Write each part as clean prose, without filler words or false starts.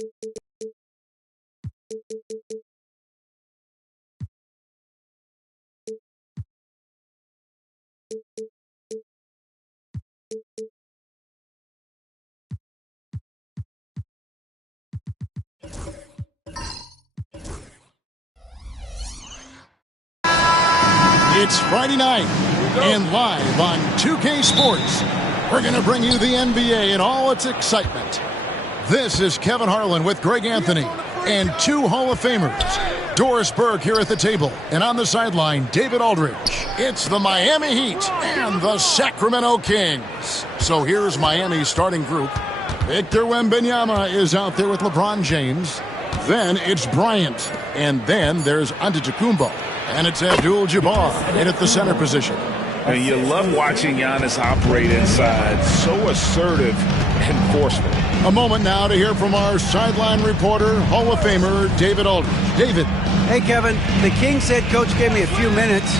It's Friday night, and live on 2K Sports, we're going to bring you the NBA in all its excitement. This is Kevin Harlan with Greg Anthony and two Hall of Famers. Doris Burke here at the table, and on the sideline, David Aldridge. It's the Miami Heat and the Sacramento Kings. So here's Miami's starting group. Victor Wembanyama is out there with LeBron James. Then it's Bryant, and then there's Antetokounmpo. And it's Abdul-Jabbar in at the center position. And you love watching Giannis operate inside. So assertive and forceful. A moment now to hear from our sideline reporter, Hall of Famer David Aldridge. David. Hey, Kevin. The Kings head coach gave me a few minutes.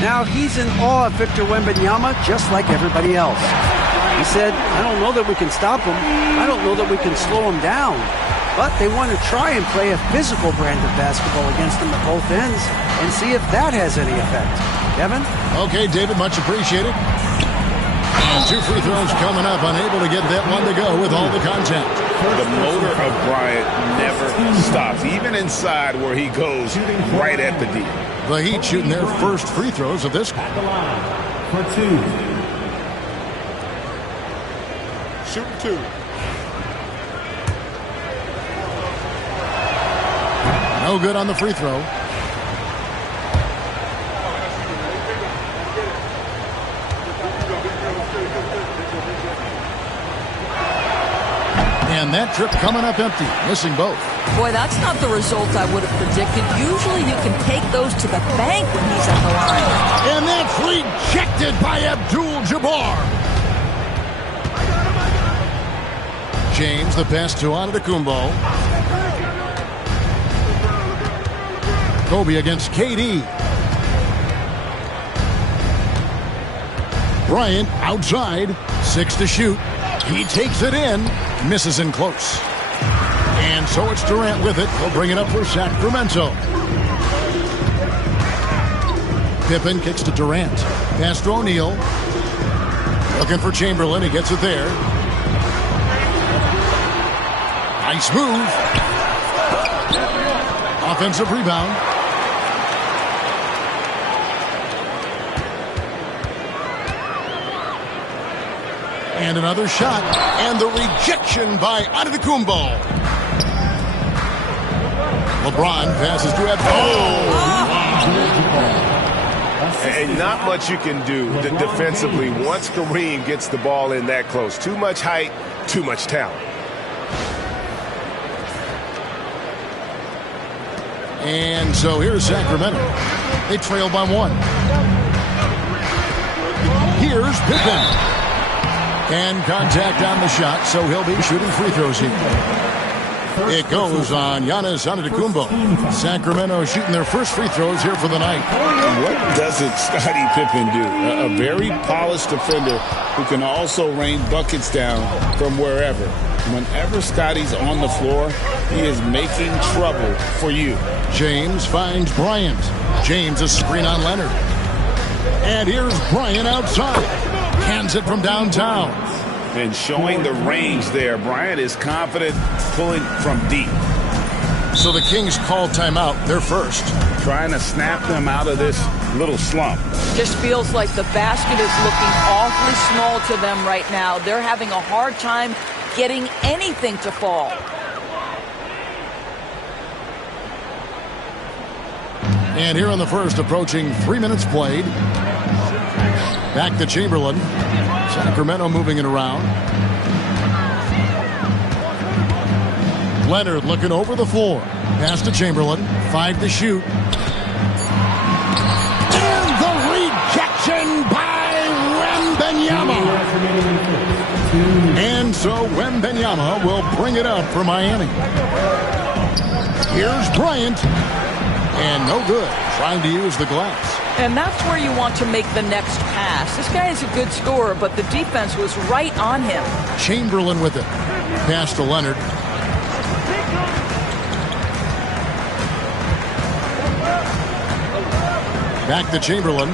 Now he's in awe of Victor Wembanyama just like everybody else. He said, I don't know that we can stop him. I don't know that we can slow him down. But they want to try and play a physical brand of basketball against them at both ends and see if that has any effect. Kevin? Okay, David, much appreciated. And two free throws coming up, unable to get that one to go with all the contact. The motor of Bryant never stops, even inside where he goes right at the D. The Heat shooting their first free throws of this. At the line for two. Shooting two. No good on the free throw. And that trip coming up empty, missing both. Boy, that's not the result I would have predicted. Usually you can take those to the bank when he's at the line. And that's rejected by Abdul-Jabbar. James, the pass to Antetokounmpo. Kobe against KD. Bryant outside, 6 to shoot. He takes it in, misses in close. And so it's Durant with it. He'll bring it up for Sacramento. Pippen kicks to Durant. Pass to O'Neal. Looking for Chamberlain. He gets it there. Nice move. Offensive rebound. And another shot. And the rejection by Antetokounmpo. LeBron passes to And not much you can do defensively once Kareem gets the ball in that close. Too much height, too much talent. And so here's Sacramento. They trail by 1. Here's Pippen. And contact on the shot, so he'll be shooting free throws here. It goes on Giannis Antetokounmpo. Sacramento shooting their first free throws here for the night. What doesn't Scottie Pippen do? A very polished defender who can also rain buckets down from wherever. Whenever Scottie's on the floor, he is making trouble for you. James finds Bryant. James a screen on Leonard. And here's Bryant outside. Hands it from downtown. And showing the range there. Bryant is confident pulling from deep. So the Kings call timeout. They're first. Trying to snap them out of this little slump. Just feels like the basket is looking awfully small to them right now. They're having a hard time getting anything to fall. And here in the first, approaching 3 minutes played. Back to Chamberlain. Sacramento moving it around. Leonard looking over the floor. Pass to Chamberlain. 5 to shoot. And the rejection by Wembanyama. And so Wembanyama will bring it up for Miami. Here's Bryant. And no good. Trying to use the glass. And that's where you want to make the next pass. This guy is a good scorer, but the defense was right on him. Chamberlain with it. Pass to Leonard. Back to Chamberlain.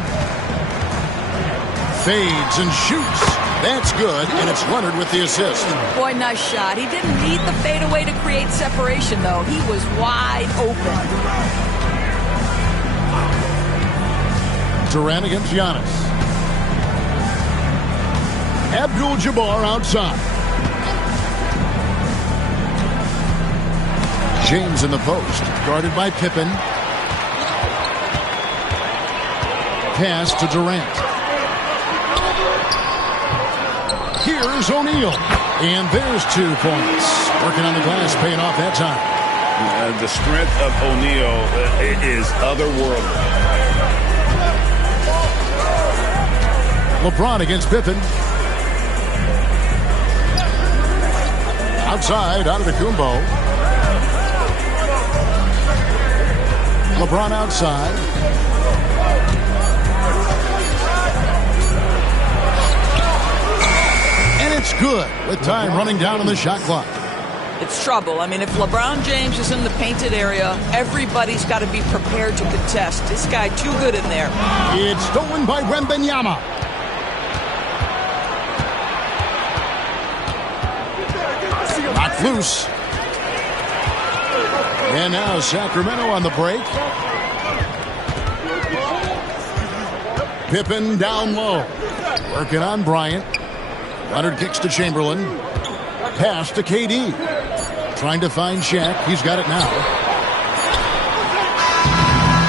Fades and shoots. That's good, and it's Leonard with the assist. Boy, nice shot. He didn't need the fadeaway to create separation, though. He was wide open. Durant against Giannis. Abdul-Jabbar outside. James in the post, guarded by Pippen. Pass to Durant. Here's O'Neal. And there's 2 points. Working on the glass, paying off that time. The strength of O'Neal is otherworldly. LeBron against Pippen. Outside, Antetokounmpo. LeBron outside. And it's good with time running down on the shot clock. It's trouble. I mean, if LeBron James is in the painted area, everybody's got to be prepared to contest. This guy too good in there. It's stolen by Wembanyama. Knocked loose. And now Sacramento on the break. Pippen down low. Working on Bryant. Leonard kicks to Chamberlain. Pass to KD. Trying to find Shaq. He's got it now.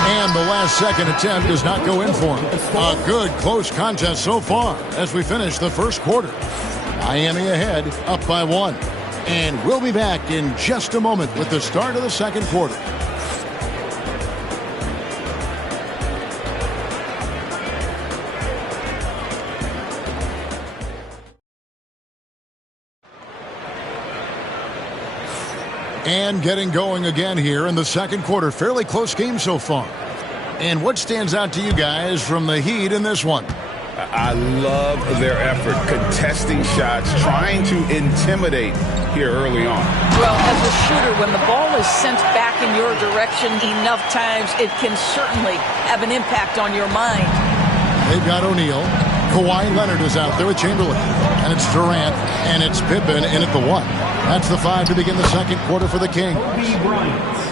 And the last second attempt does not go in for him. A good close contest so far as we finish the first quarter. Miami ahead, up by 1. And we'll be back in just a moment with the start of the second quarter. And getting going again here in the second quarter. Fairly close game so far. And what stands out to you guys from the Heat in this one? I love their effort contesting shots, trying to intimidate here early on. Well, as a shooter, when the ball is sent back in your direction enough times, it can certainly have an impact on your mind. They've got O'Neal. Kawhi Leonard is out there with Chamberlain. And it's Durant, and it's Pippen in at the 1. That's the 5 to begin the second quarter for the Kings.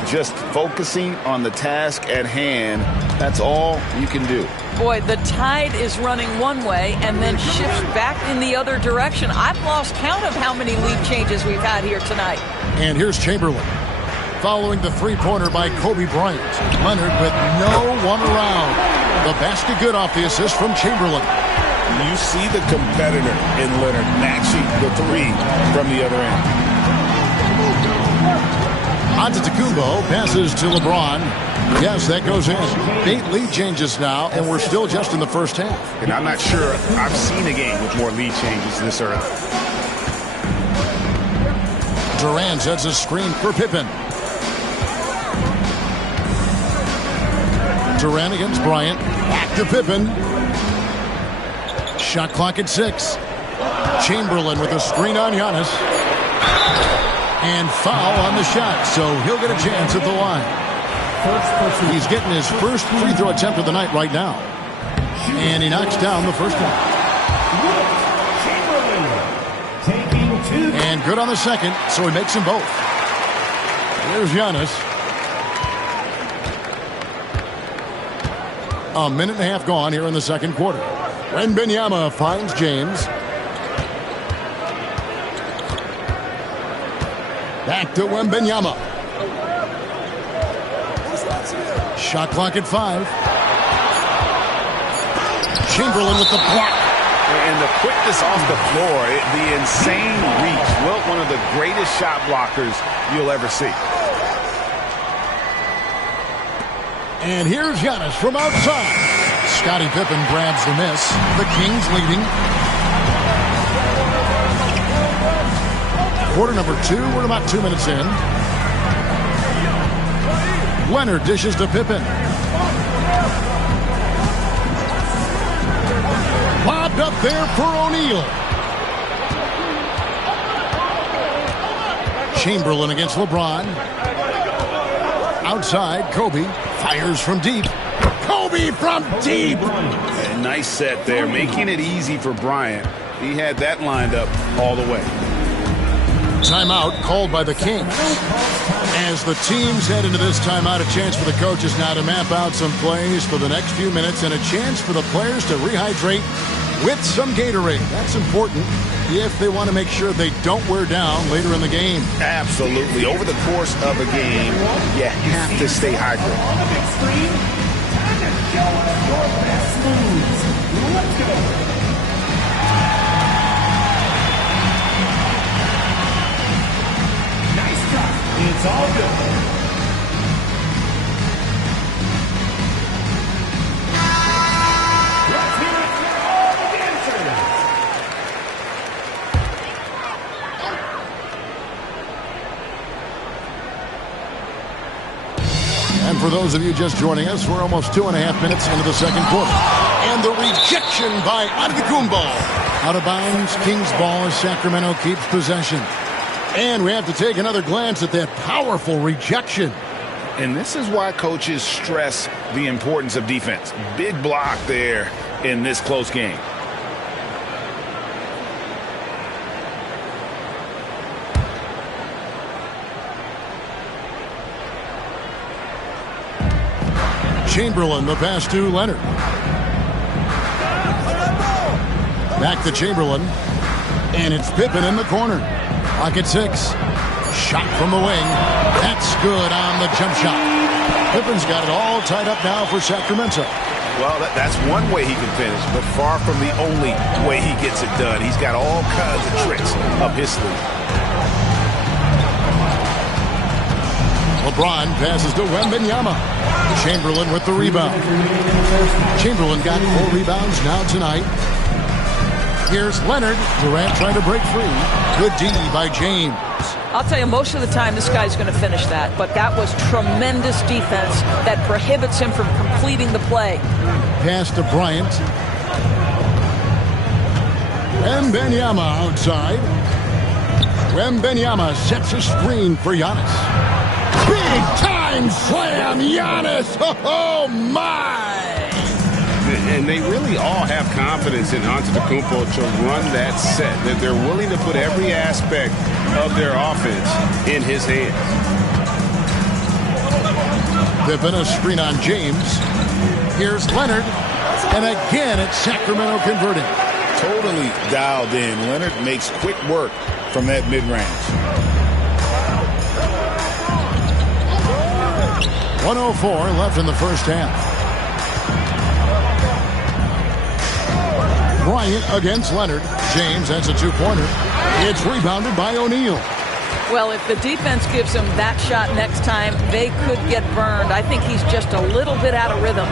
Just focusing on the task at hand, that's all you can do. Boy, the tide is running one way and then shifts back in the other direction. I've lost count of how many lead changes we've had here tonight. And here's Chamberlain. Following the three-pointer by Kobe Bryant. Leonard with no one around. The basket good off the assist from Chamberlain. You see the competitor in Leonard matching the 3 from the other end. Antetokounmpo passes to LeBron. Yes, that goes in. 8 lead changes now, and we're still just in the first half. And I'm not sure I've seen a game with more lead changes this early. Durant sets a screen for Pippen. Durant against Bryant. Back to Pippen. Shot clock at 6. Chamberlain with a screen on Giannis. And foul on the shot, so he'll get a chance at the line. He's getting his first free throw attempt of the night right now. And he knocks down the first one. And good on the second, so he makes them both. There's Giannis. A minute and a half gone here in the second quarter. Wembanyama finds James. Back to Wembanyama. Shot clock at 5. Chamberlain with the block. And the quickness off the floor, the insane reach. Well, one of the greatest shot blockers you'll ever see. And here's Giannis from outside. Scottie Pippen grabs the miss. The Kings leading. Quarter number 2. We're about 2 minutes in. Leonard dishes to Pippen. Lobbed up there for O'Neal. Chamberlain against LeBron. Outside, Kobe fires from deep. Kobe from deep! A nice set there, making it easy for Bryant. He had that lined up all the way. Timeout called by the Kings. As the teams head into this timeout, a chance for the coaches now to map out some plays for the next few minutes and a chance for the players to rehydrate with some Gatorade. That's important if they want to make sure they don't wear down later in the game. Absolutely. Over the course of a game, you have to stay hydrated. On the big screen, time to show us your best moves. Let's go. Nice try. It's all good. Let's hear it for all the dancers. And for those of you just joining us, we're almost 2.5 minutes into the second quarter. And the rejection by Antetokounmpo. Out of bounds, Kings ball as Sacramento keeps possession. And we have to take another glance at that powerful rejection. And this is why coaches stress the importance of defense. Big block there in this close game. Chamberlain, the pass to Leonard. Back to Chamberlain. And it's Pippen in the corner. Clock at 6. Shot from the wing. That's good on the jump shot. Pippen's got it all tied up now for Sacramento. Well, that's one way he can finish, but far from the only way he gets it done. He's got all kinds of tricks up his sleeve. LeBron passes to Wembanyama. Chamberlain with the rebound. Chamberlain got 4 rebounds now tonight. Here's Leonard. Durant trying to break free. Good D by James. I'll tell you, most of the time this guy's going to finish that, but that was tremendous defense that prohibits him from completing the play. Pass to Bryant. Wembanyama outside. Wembanyama sets a screen for Giannis. Big time slam, Giannis! Oh my! And they really all have confidence in Antetokounmpo to run that set, that they're willing to put every aspect of their offense in his hands. Pippen a screen on James. Here's Leonard. And again, it's Sacramento converting. Totally dialed in. Leonard makes quick work from that mid-range. 1:04 left in the first half. Bryant against Leonard. James has a 2-pointer. It's rebounded by O'Neal. Well, if the defense gives him that shot next time, they could get burned. I think he's just a little bit out of rhythm.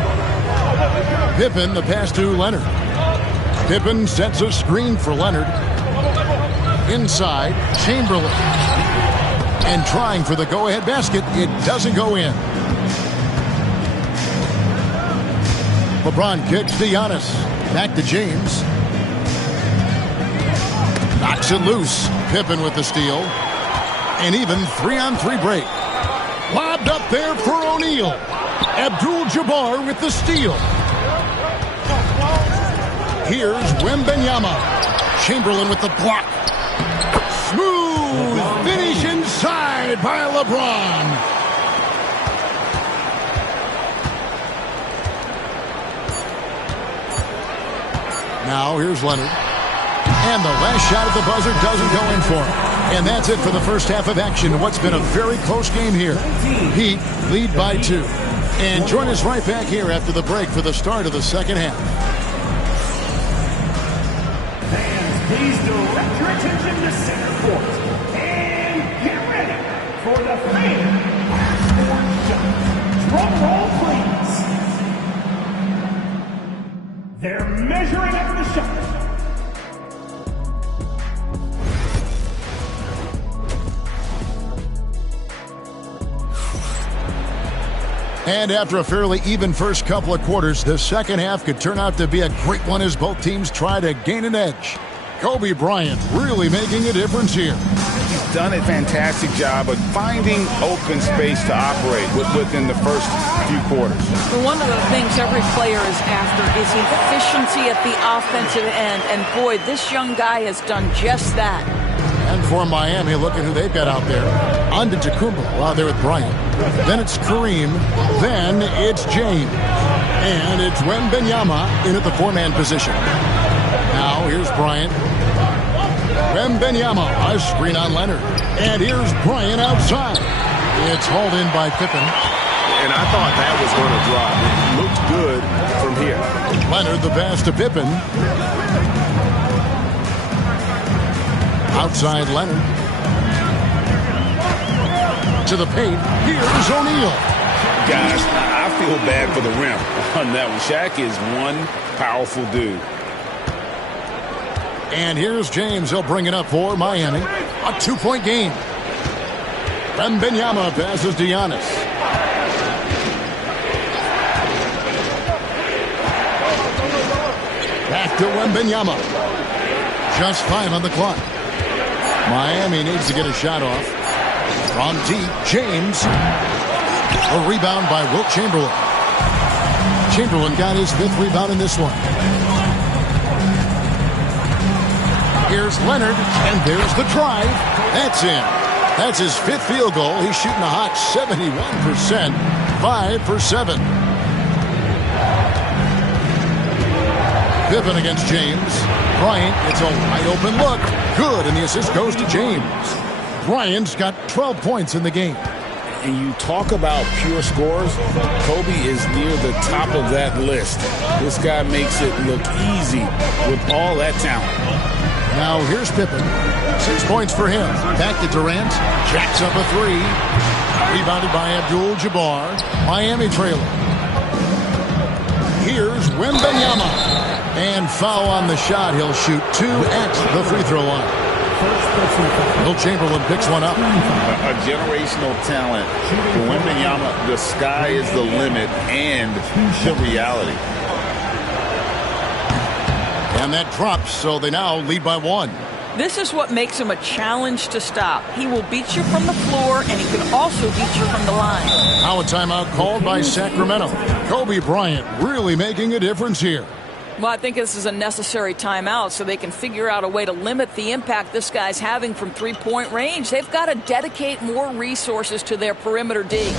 Pippen, the pass to Leonard. Pippen sets a screen for Leonard. Inside, Chamberlain. And trying for the go-ahead basket, it doesn't go in. LeBron kicks to Giannis. Back to James. Knocks it loose. Pippen with the steal. And even 3-on-3 break. Lobbed up there for O'Neal. Abdul-Jabbar with the steal. Here's Wembanyama. Chamberlain with the block. Smooth finish inside by LeBron. Now here's Leonard. And the last shot at the buzzer doesn't go in for him. And that's it for the first half of action. What's been a very close game here. Heat lead by 2. And join us right back here after the break for the start of the second half. Fans, please direct your attention to center court. And get ready for the fan half-court shot. Drum roll, please. They're measuring up the shot. And after a fairly even first couple of quarters, the second half could turn out to be a great one as both teams try to gain an edge. Kobe Bryant really making a difference here. he's done a fantastic job of finding open space to operate within the first few quarters. Well, one of the things every player is after is efficiency at the offensive end. And boy, this young guy has done just that. And for Miami, look at who they've got out there. Antetokounmpo out there with Bryant. Then it's Kareem. Then it's James. And it's Wembanyama in at the four-man position. Now here's Bryant. Wembanyama, a screen on Leonard. And here's Bryant outside. It's hauled in by Pippen. And I thought that was going to drop. It looked good from here. Leonard the pass to Pippen. Outside Leonard. To the paint. Here's O'Neal. Guys, I feel bad for the rim on that one. Shaq is one powerful dude. And here's James. He'll bring it up for Miami. A two-point game. Wembanyama passes to Giannis. Back to Wembanyama. Just 5 on the clock. Miami needs to get a shot off. From deep, James. A rebound by Wilt Chamberlain. Chamberlain got his 5th rebound in this one. Here's Leonard, and there's the drive. That's in. That's his 5th field goal. He's shooting a hot 71%. 5 for 7. Pippen against James. Bryant gets a wide open look. Good, and the assist goes to James. Bryant's got 12 points in the game. And you talk about pure scores, Kobe is near the top of that list. This guy makes it look easy with all that talent. Now here's Pippen. 6 points for him. Back to Durant. Jacks up a 3. Rebounded by Abdul-Jabbar. Miami trailing. Here's Wembanyama. And foul on the shot. He'll shoot 2 at the free throw line. Wilt Chamberlain picks one up. A generational talent. For Wembanyama, the sky is the limit and the reality. And that drops, so they now lead by 1. This is what makes him a challenge to stop. He will beat you from the floor, and he can also beat you from the line. Now a timeout called by Sacramento. Kobe Bryant really making a difference here. Well, I think this is a necessary timeout so they can figure out a way to limit the impact this guy's having from three-point range. They've got to dedicate more resources to their perimeter D.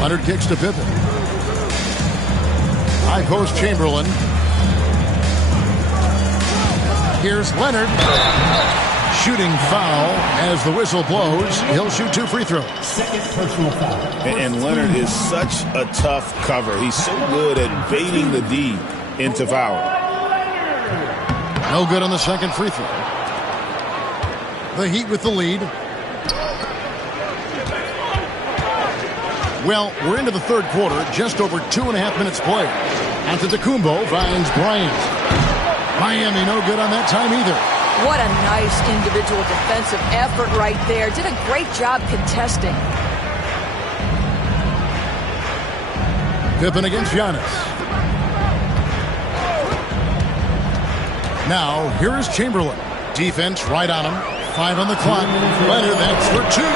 Leonard kicks to Pippen. High post Chamberlain. Here's Leonard. Shooting foul as the whistle blows. He'll shoot 2 free throws. Second personal foul. And Leonard is such a tough cover. He's so good at baiting the D into foul. No good on the second free throw. The Heat with the lead. Well, we're into the third quarter, just over 2.5 minutes played. Antetokounmpo finds Bryant. Miami no good on that time either. What a nice individual defensive effort right there. Did a great job contesting. Pippen against Giannis. Now, here is Chamberlain. Defense right on him. 5 on the clock. Leonard, that's for 2.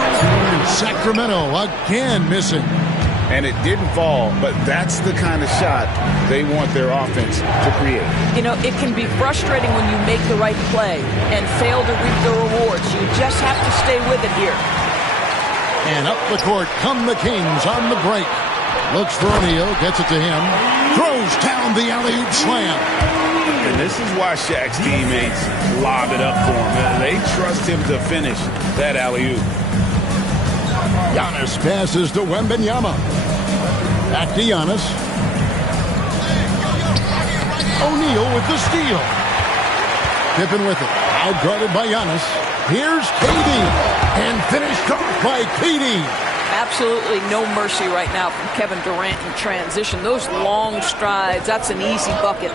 Sacramento again missing. And it didn't fall, but that's the kind of shot they want their offense to create. You know, it can be frustrating when you make the right play and fail to reap the rewards. You just have to stay with it here. And up the court come the Kings on the break. Looks for O'Neal, gets it to him, throws down the alley-oop slam. And this is why Shaq's teammates lob it up for him. They trust him to finish that alley-oop. Giannis passes to Wembanyama. Back to Giannis. O'Neal with the steal. Pippen with it. Outguarded by Giannis. Here's KD. And finished off by KD. Absolutely no mercy right now from Kevin Durant in transition. Those long strides, that's an easy bucket.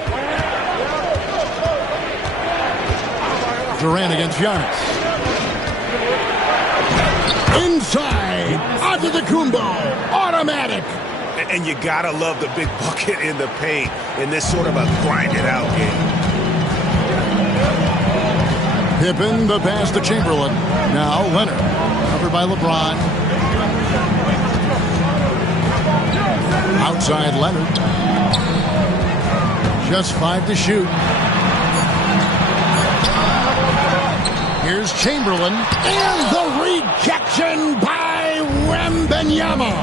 Durant against Giannis. Inside. Antetokounmpo. Automatic. And you got to love the big bucket in the paint in this sort of a grind-it-out game. Pippen, the pass to Chamberlain. Now Leonard. Covered by LeBron. Outside Leonard. Just 5 to shoot. Here's Chamberlain. And the rejection by Wembanyama.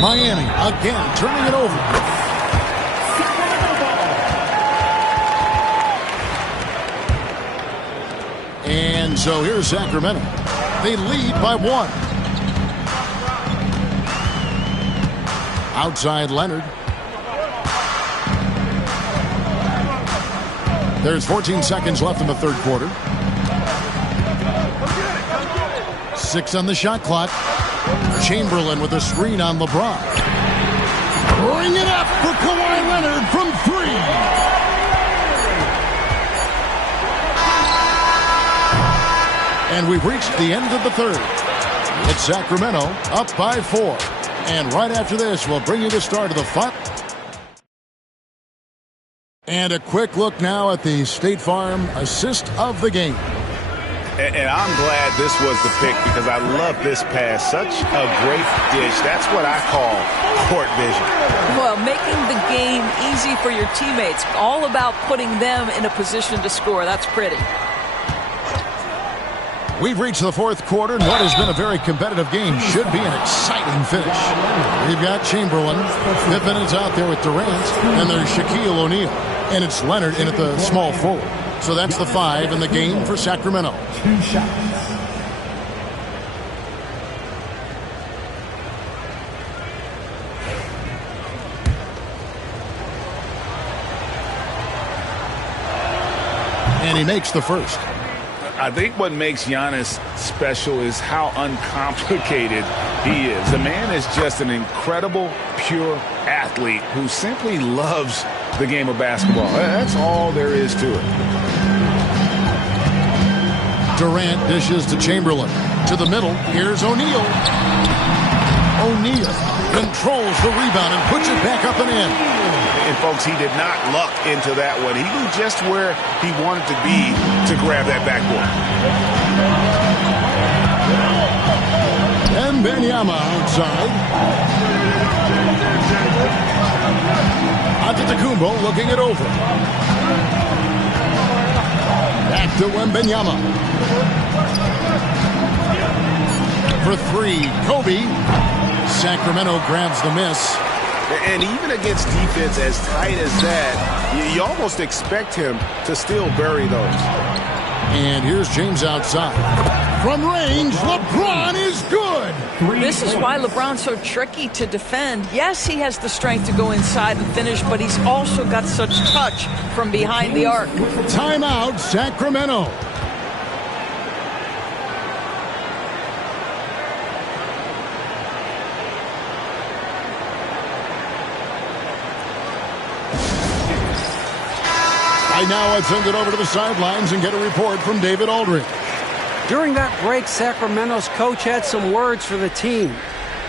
Miami again turning it over. And so here's Sacramento. They lead by 1. Outside Leonard. There's 14 seconds left in the third quarter. 6 on the shot clock. Chamberlain with a screen on LeBron. Bring it up for Kawhi Leonard from 3. And we've reached the end of the third. It's Sacramento up by 4. And right after this, we'll bring you the start of the fight. And a quick look now at the State Farm assist of the game. And I'm glad this was the pick because I love this pass. Such a great dish. That's what I call court vision. Well, making the game easy for your teammates. All about putting them in a position to score. That's pretty. We've reached the fourth quarter, and what has been a very competitive game should be an exciting finish. We've got Chamberlain. Pippen is out there with Durant, and there's Shaquille O'Neal. And it's Leonard in at the small forward. So that's the 5 in the game for Sacramento. 2 shots. And he makes the first. I think what makes Giannis special is how uncomplicated he is. The man is just an incredible, pure athlete who simply loves the game of basketball. That's all there is to it. Durant dishes to Chamberlain. To the middle. Here's O'Neal. O'Neal controls the rebound and puts it back up and in. And, folks, he did not luck into that one. He knew just where he wanted to be to grab that backboard. And Wembanyama outside. Antetokounmpo looking it over. Back to Wembanyama. For 3, Kobe. Sacramento grabs the miss. And even against defense as tight as that, you almost expect him to still bury those. And here's James outside. From range, LeBron is good. This is why LeBron's so tricky to defend. Yes, he has the strength to go inside and finish, but he's also got such touch from behind the arc. Timeout, Sacramento. Right now, let's send it over to the sidelines and get a report from David Aldridge. During that break, Sacramento's coach had some words for the team.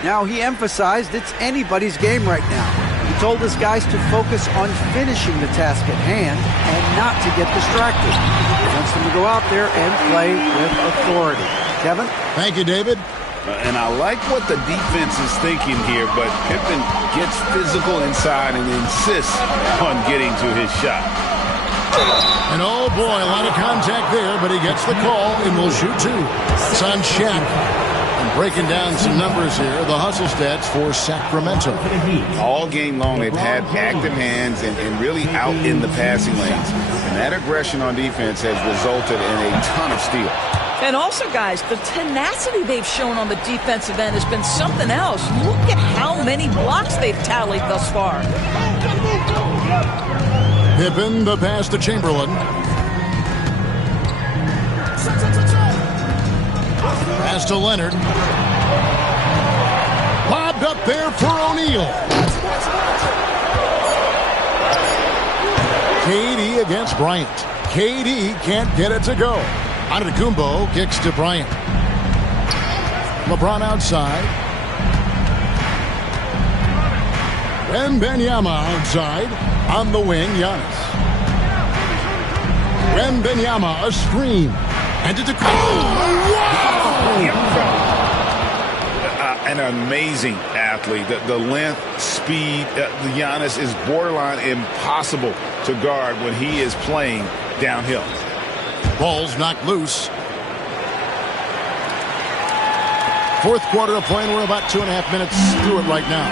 Now, he emphasized it's anybody's game right now. He told his guys to focus on finishing the task at hand and not to get distracted. He wants them to go out there and play with authority. Kevin? Thank you, David. And I like what the defense is thinking here, but Pippen gets physical inside and insists on getting to his shot. And oh boy, a lot of contact there, but he gets the call and will shoot 2. It's on Shaq. And breaking down some numbers here, the hustle stats for Sacramento. All game long, they've had active hands and really out in the passing lanes. And that aggression on defense has resulted in a ton of steals. And also, guys, the tenacity they've shown on the defensive end has been something else. Look at how many blocks they've tallied thus far. Pippen, the pass to Chamberlain. Pass to Leonard. Lobbed up there for O'Neal. KD against Bryant. KD can't get it to go. Antetokounmpo kicks to Bryant. LeBron outside. Wembanyama outside. On the wing, Giannis. Wembanyama, a screen. And to An amazing athlete. The length, speed, Giannis is borderline impossible to guard when he is playing downhill. Ball's knocked loose. Fourth quarter of play, and we're about 2.5 minutes through it right now.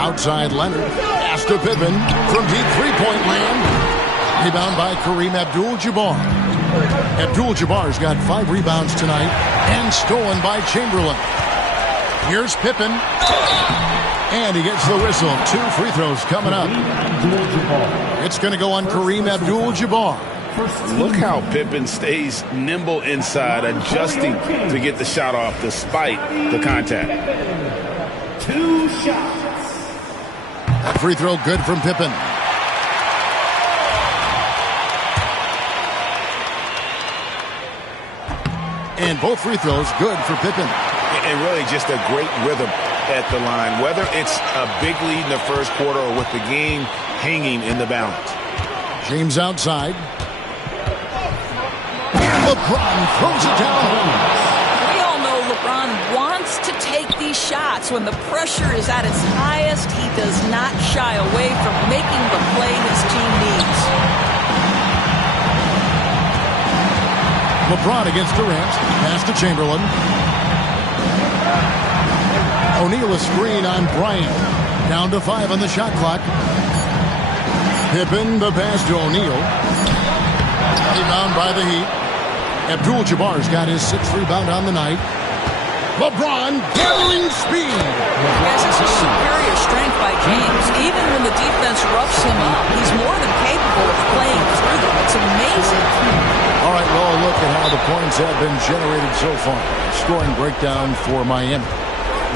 Outside Leonard. Pass to Pippen from deep three-point land. Rebound by Kareem Abdul-Jabbar. Abdul-Jabbar's got 5 rebounds tonight and stolen by Chamberlain. Here's Pippen. And he gets the whistle. 2 free throws coming up. It's going to go on Kareem Abdul-Jabbar. Look how Pippen stays nimble inside, adjusting to get the shot off despite the contact. 2 shots. That free throw good from Pippen. And both free throws good for Pippen. And really just a great rhythm at the line, whether it's a big lead in the first quarter or with the game hanging in the balance. James outside. LeBron throws it down. We all know LeBron wants to take these shots. When the pressure is at its highest, he does not shy away from making the play his team needs. LeBron against Durant. Pass to Chamberlain. O'Neal a screen on Bryant. Down to 5 on the shot clock. Pippen the pass to O'Neal. Rebound by the Heat. Abdul-Jabbar's got his 6th rebound on the night. LeBron gathering speed. Guys, this is superior strength by James. Even when the defense roughs him up, he's more than capable of playing through them. It's amazing. All right, well, look at how the points have been generated so far. Scoring breakdown for Miami.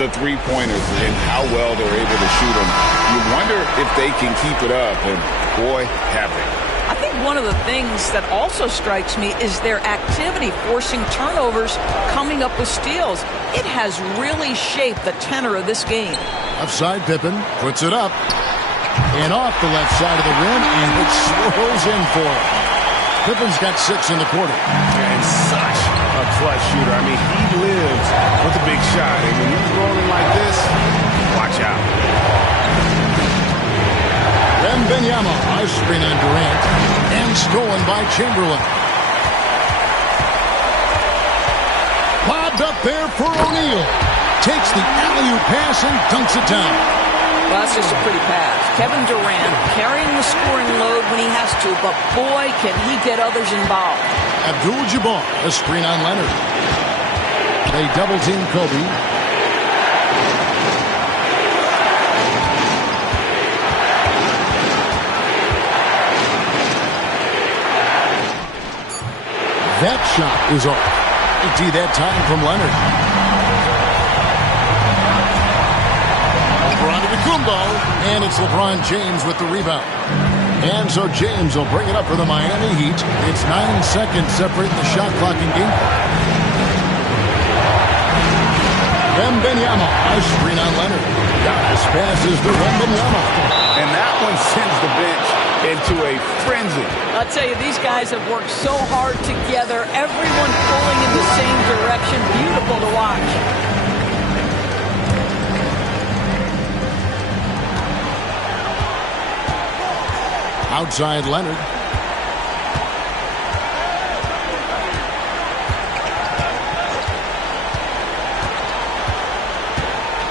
The three-pointers and how well they're able to shoot them. You wonder if they can keep it up, and boy, have they. I think one of the things that also strikes me is their activity forcing turnovers, coming up with steals. It has really shaped the tenor of this game. Offside, Pippen puts it up and off the left side of the rim, and it swirls in for him. Pippen's got 6 in the quarter. And such a clutch shooter. I mean, he lives with a big shot, and when he's rolling like this, watch out. Wembanyama, a screen on Durant, and stolen by Chamberlain. Lobbed up there for O'Neal. Takes the alley-oop pass and dunks it down. Well, that's just a pretty pass. Kevin Durant carrying the scoring load when he has to, but boy, can he get others involved. Abdul-Jabbar, a screen on Leonard. They double-team Kobe. That shot is off. Empty that time from Leonard. LeBron to Kumbo, and it's LeBron James with the rebound. And so James will bring it up for the Miami Heat. It's 9 seconds separating the shot clock and game clock. Wembanyama, a screen on Leonard. Giannis passes to Wembanyama. And that one sends the bench into a frenzy. I'll tell you, these guys have worked so hard together. Everyone pulling in the same direction. Beautiful to watch. Outside Leonard.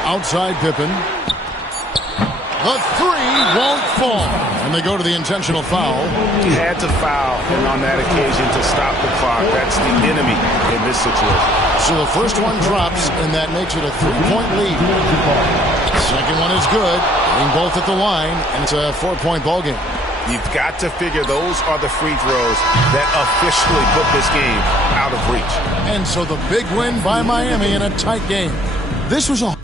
Outside Pippen. The three won't fall. And they go to the intentional foul. He had to foul, and on that occasion to stop the clock. That's the enemy in this situation. So the first one drops, and that makes it a 3-point lead. Second one is good. Getting both at the line, and it's a 4-point ball game. You've got to figure those are the free throws that officially put this game out of reach. And so the big win by Miami in a tight game. This was a...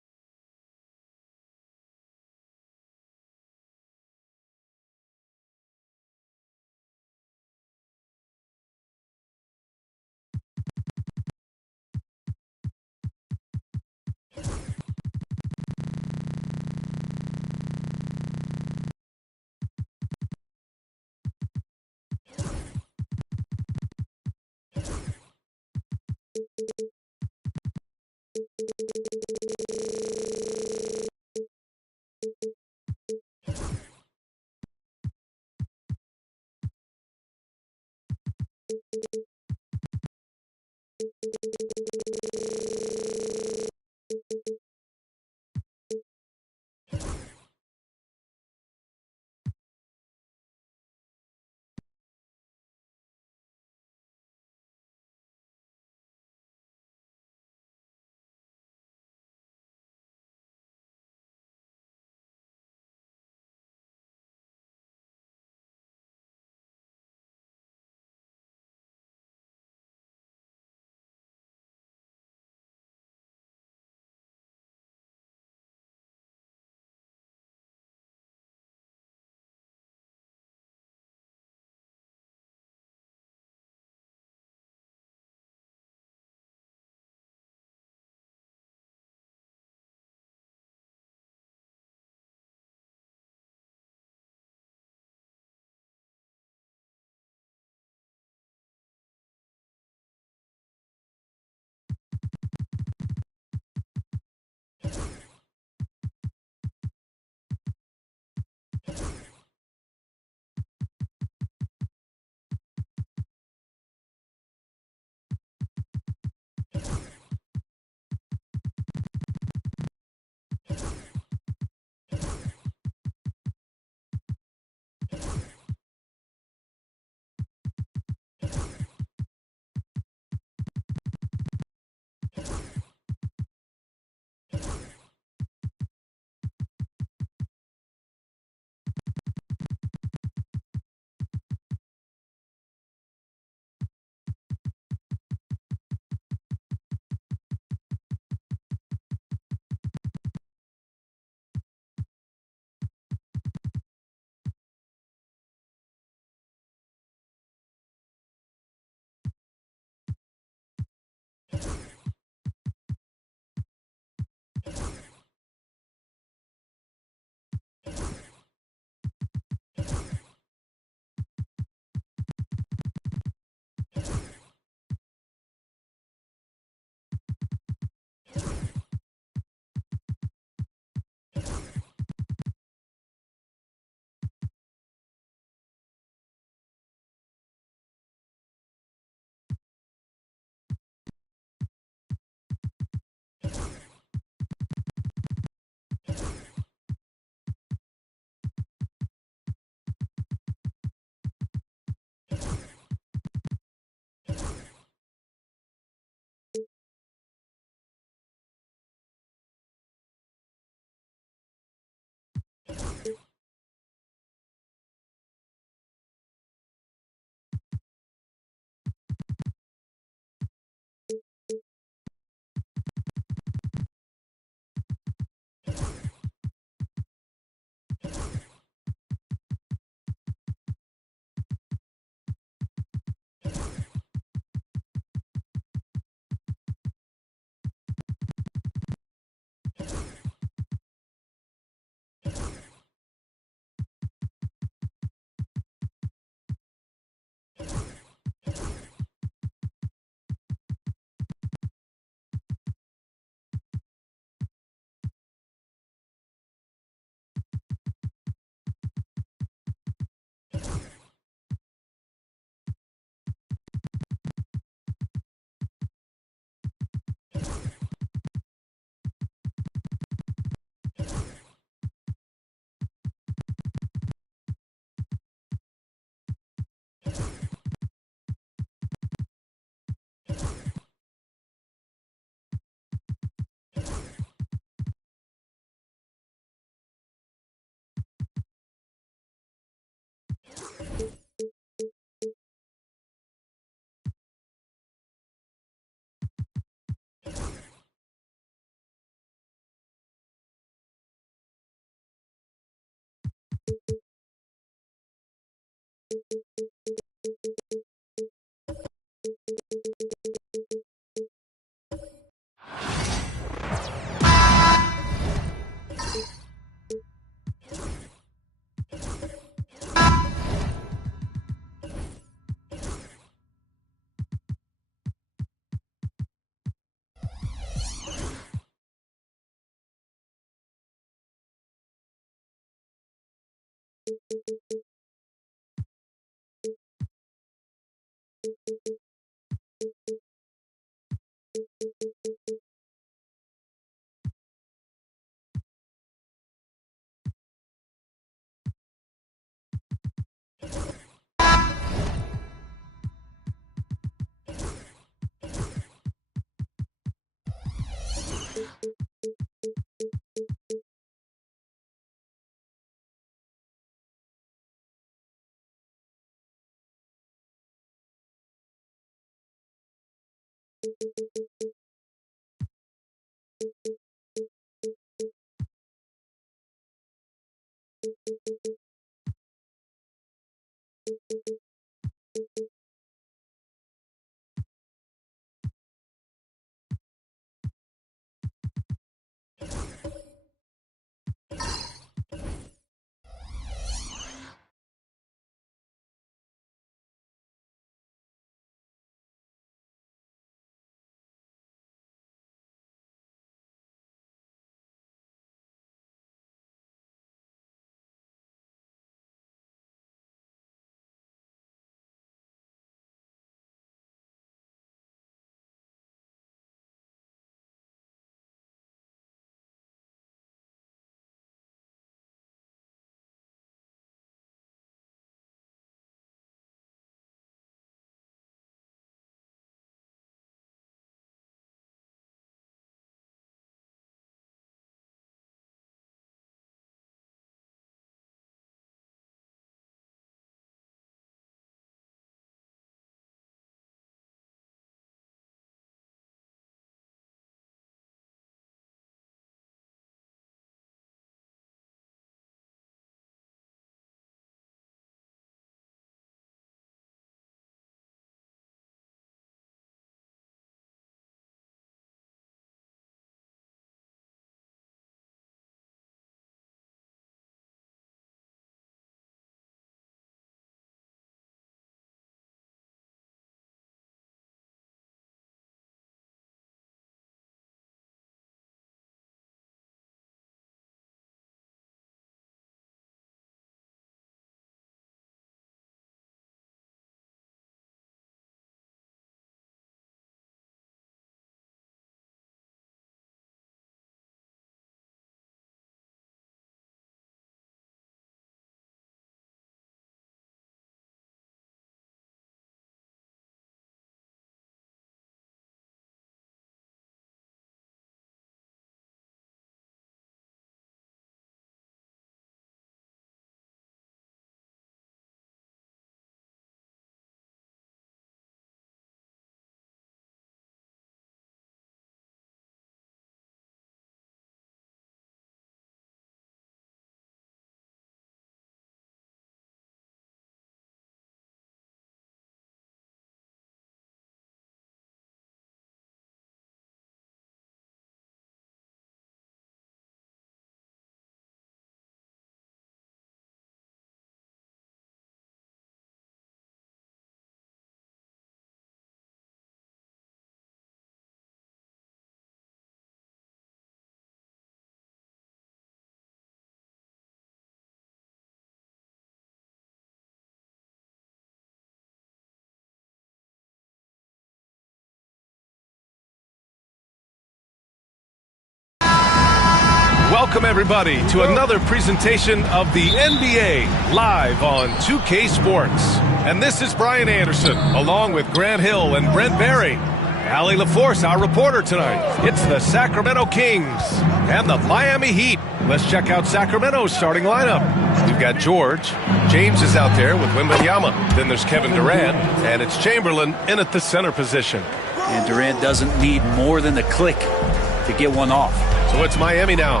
Welcome, everybody, to another presentation of the NBA live on 2K Sports. And this is Brian Anderson, along with Grant Hill and Brent Barry. Allie LaForce, our reporter tonight. It's the Sacramento Kings and the Miami Heat. Let's check out Sacramento's starting lineup. We've got George. James is out there with Wembanyama. Then there's Kevin Durant, and it's Chamberlain in at the center position. And Durant doesn't need more than a click to get one off. So it's Miami now.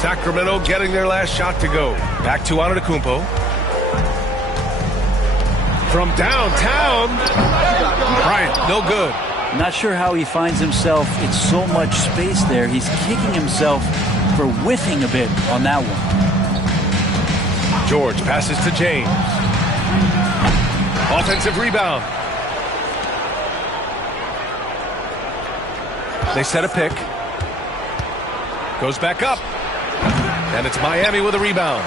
Sacramento getting their last shot to go. Back to Antetokounmpo. From downtown. Bryant, no good. Not sure how he finds himself in so much space there. He's kicking himself for whiffing a bit on that one. George passes to James. Offensive rebound. They set a pick. Goes back up. And it's Miami with a rebound.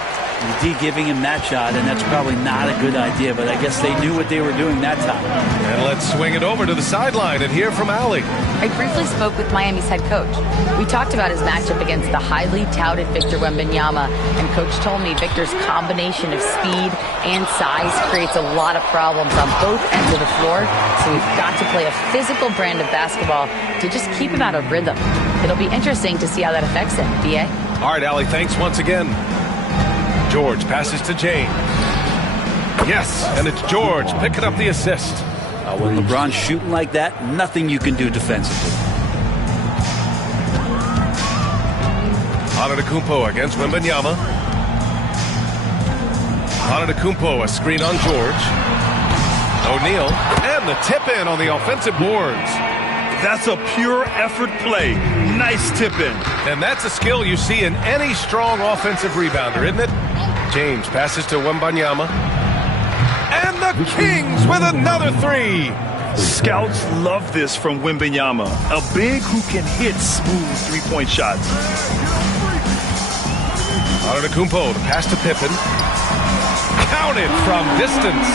D giving him that shot, and that's probably not a good idea, but I guess they knew what they were doing that time. And let's swing it over to the sideline and hear from Allie. I briefly spoke with Miami's head coach. We talked about his matchup against the highly touted Victor Wembanyama, and coach told me Victor's combination of speed and size creates a lot of problems on both ends of the floor, so we've got to play a physical brand of basketball to just keep him out of rhythm. It'll be interesting to see how that affects him. B.A.? All right, Allie, thanks once again. George passes to James. Yes, and it's George picking up the assist. When LeBron's shooting like that, nothing you can do defensively. Antetokounmpo against Wembanyama. Antetokounmpo, a screen on George. O'Neal, and the tip-in on the offensive boards. That's a pure effort play. Nice tip-in. And that's a skill you see in any strong offensive rebounder, isn't it? James passes to Wembanyama. And the Kings with another three. Scouts love this from Wembanyama. A big who can hit smooth three-point shots. Antetokounmpo, the pass to Pippen. Counted from distance.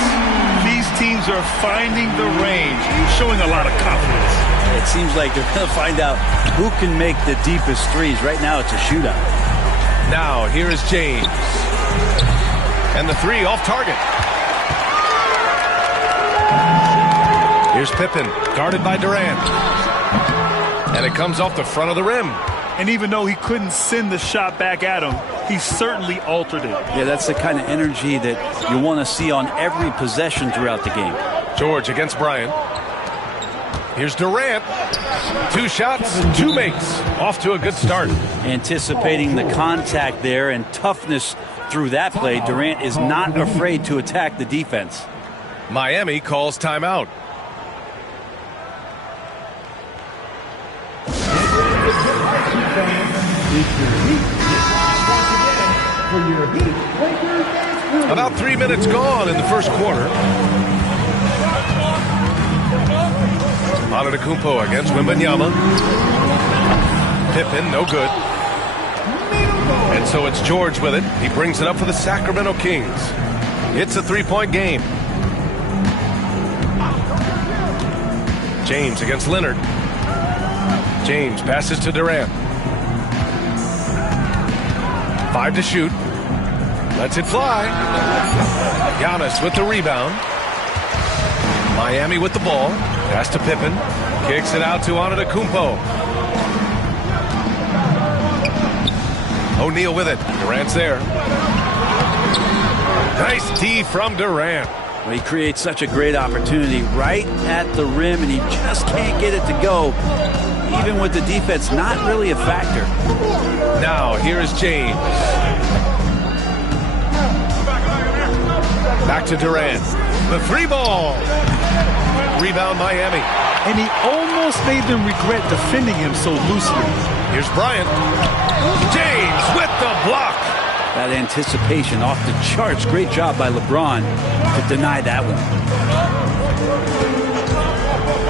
These teams are finding the range, showing a lot of confidence. It seems like they're going to find out who can make the deepest threes. Right now, it's a shootout. Now, here is James. And the three off target. Here's Pippen, guarded by Durant. And it comes off the front of the rim. And even though he couldn't send the shot back at him, he certainly altered it. Yeah, that's the kind of energy that you want to see on every possession throughout the game. George against Bryant. Here's Durant. 2 shots, 2 makes. Off to a good start. Anticipating the contact there and toughness through that play, Durant is not afraid to attack the defense. Miami calls timeout. About 3 minutes gone in the first quarter. Antetokounmpo against Wembanyama. Pippen, no good. And so it's George with it. He brings it up for the Sacramento Kings. It's a 3-point game. James against Leonard. James passes to Durant. 5 to shoot. Lets it fly. Giannis with the rebound. Miami with the ball. Pass to Pippen. Kicks it out to Antetokounmpo. O'Neal with it. Durant's there. Nice D from Durant. Well, he creates such a great opportunity right at the rim, and he just can't get it to go. Even with the defense not really a factor. Now, here is James. Back to Durant. The 3-ball. Rebound Miami. And he almost made them regret defending him so loosely. Here's Bryant. James with the block. That anticipation off the charts. Great job by LeBron to deny that one.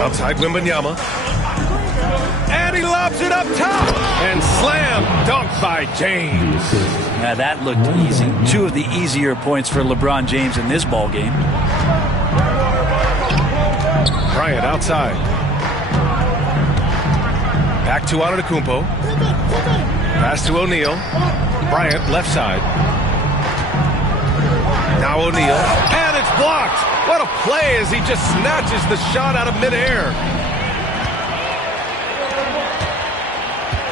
Outside Wembanyama. And he lobs it up top. And slam dunk by James. Now that looked easy. 2 of the easier points for LeBron James in this ball game. Bryant outside. Back to Antetokounmpo. Pass to O'Neal. Bryant, left side. Now O'Neal. And it's blocked. What a play as he just snatches the shot out of midair.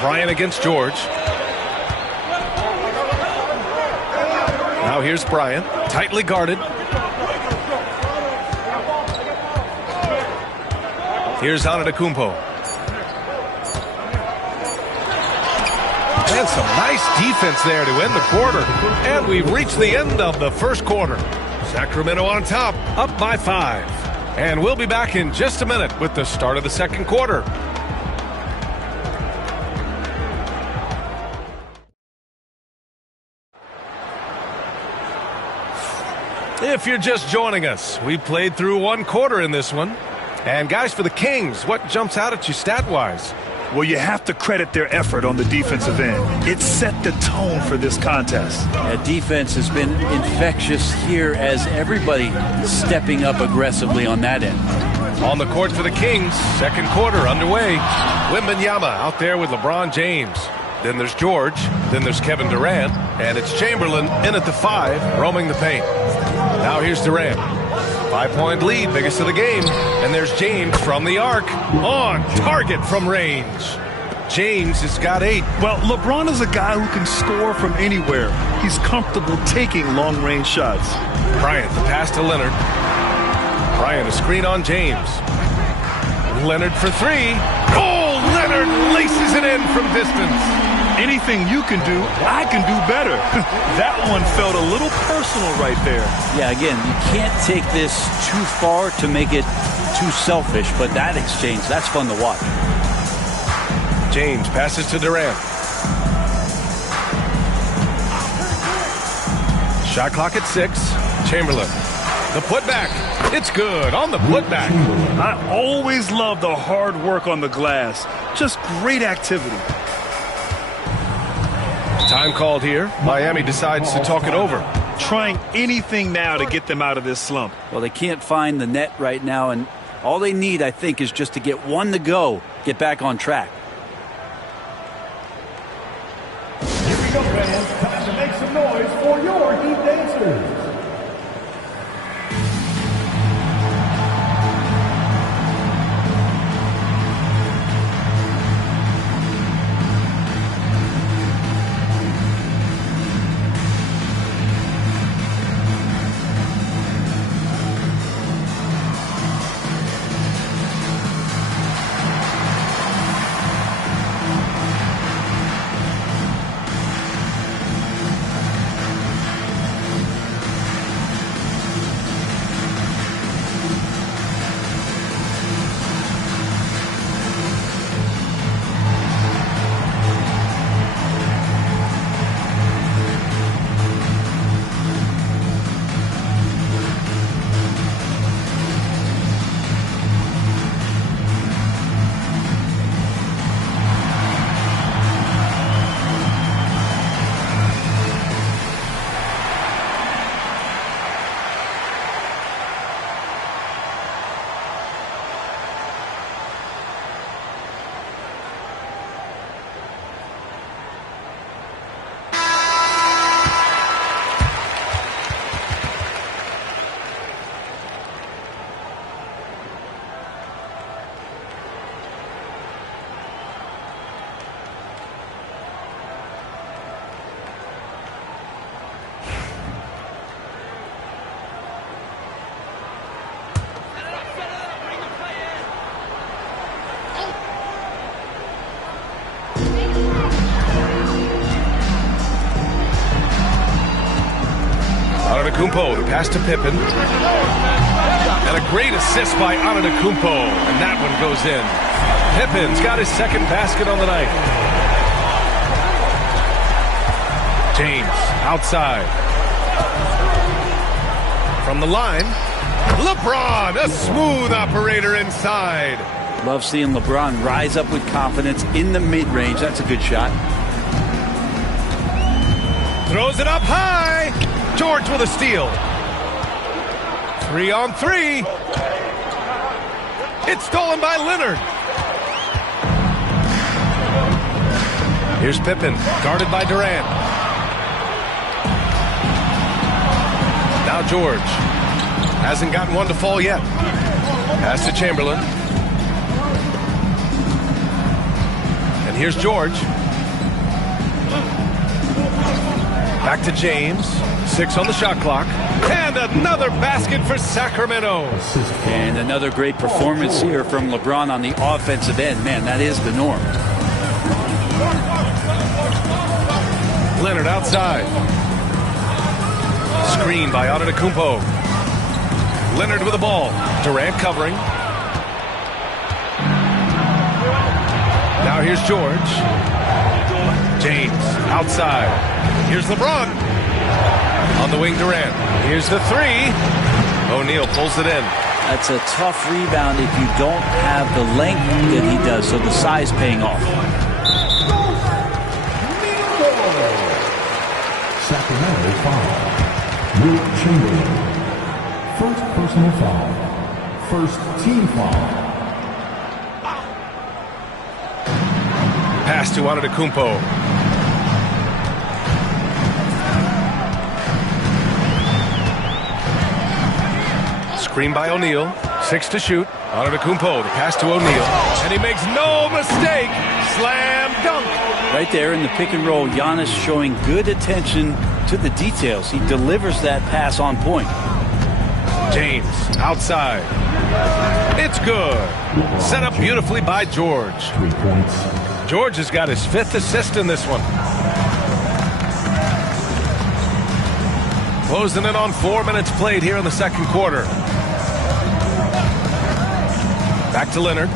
Bryant against George. Now here's Bryant. Tightly guarded. Here's Antetokounmpo. And some nice defense there to end the quarter. And we've reached the end of the first quarter. Sacramento on top, up by 5. And we'll be back in just a minute with the start of the second quarter. If you're just joining us, we played through one quarter in this one. And guys, for the Kings, what jumps out at you stat-wise? Well, you have to credit their effort on the defensive end. It set the tone for this contest. Yeah, defense has been infectious here as everybody stepping up aggressively on that end. On the court for the Kings, second quarter underway. Wembanyama out there with LeBron James. Then there's George. Then there's Kevin Durant. And it's Chamberlain in at the 5, roaming the paint. Now here's Durant. 5-point lead, biggest of the game. And there's James from the arc. On target from range. James has got 8. Well, LeBron is a guy who can score from anywhere. He's comfortable taking long-range shots. Bryant, the pass to Leonard. Bryant, a screen on James. Leonard for 3. Oh, Leonard laces it in from distance. Anything you can do, I can do better. That one felt a little personal right there. Yeah, again, you can't take this too far to make it too selfish, but that exchange, that's fun to watch. James passes to Durant. Shot clock at 6. Chamberlain. The putback. It's good on the putback. I always love the hard work on the glass. Just great activity. Time called here. Miami decides to talk it over. Trying anything now to get them out of this slump. Well, they can't find the net right now, and all they need, I think, is just to get one to go, get back on track. Here we go, fans. Time to make some noise for your Heat dancers. Antetokounmpo, the pass to Pippen. And a great assist by Antetokounmpo, and that one goes in. Pippen's got his second basket on the night. James, outside. From the line, LeBron, a smooth operator inside. Love seeing LeBron rise up with confidence in the mid-range. That's a good shot. Throws it up high. George with a steal. 3 on 3. It's stolen by Leonard. Here's Pippen, guarded by Durant. Now George. Hasn't gotten one to fall yet. Pass to Chamberlain. And here's George. Back to James. 6 on the shot clock. And another basket for Sacramento. And another great performance here from LeBron on the offensive end. Man, that is the norm. Leonard outside. Screen by Antetokounmpo. Leonard with the ball. Durant covering. Now here's George. James outside. Here's LeBron. On the wing, Durant. Here's the three. O'Neal pulls it in. That's a tough rebound if you don't have the length that he does, so the size paying off. Sacramento foul. Wilt Chamberlain. First personal foul. First team foul. Pass to Antetokounmpo. Screen by O'Neal. 6 to shoot. Antetokounmpo, the pass to O'Neal. And he makes no mistake. Slam dunk. Right there in the pick and roll, Giannis showing good attention to the details. He delivers that pass on point. James outside. It's good. Set up beautifully by George. 3 points. George has got his 5th assist in this one. Closing in on 4 minutes played here in the second quarter. Back to Leonard.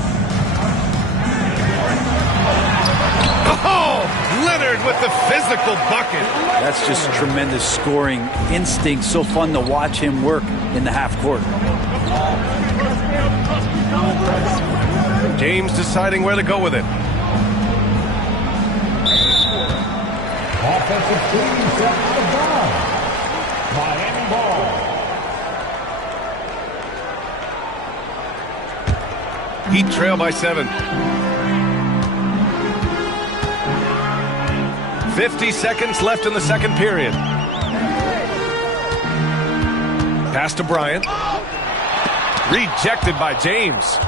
Oh, Leonard with the physical bucket. That's just tremendous scoring instinct. So fun to watch him work in the half court. James deciding where to go with it. Offensive team set out of bounds. Miami ball. Heat trail by 7. 50 seconds left in the second period. Pass to Bryant. Rejected by James.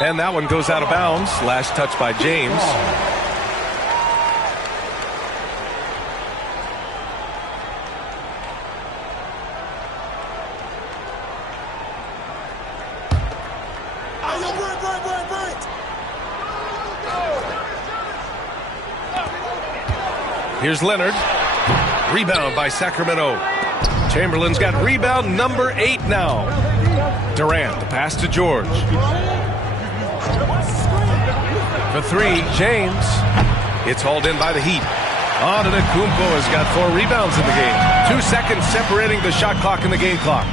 And that one goes out of bounds. Last touch by James. Here's Leonard. Rebound by Sacramento. Chamberlain's got rebound number 8 now. Durant, the pass to George. For 3, James. It's hauled in by the Heat. Antetokounmpo has got 4 rebounds in the game. 2 seconds separating the shot clock and the game clock.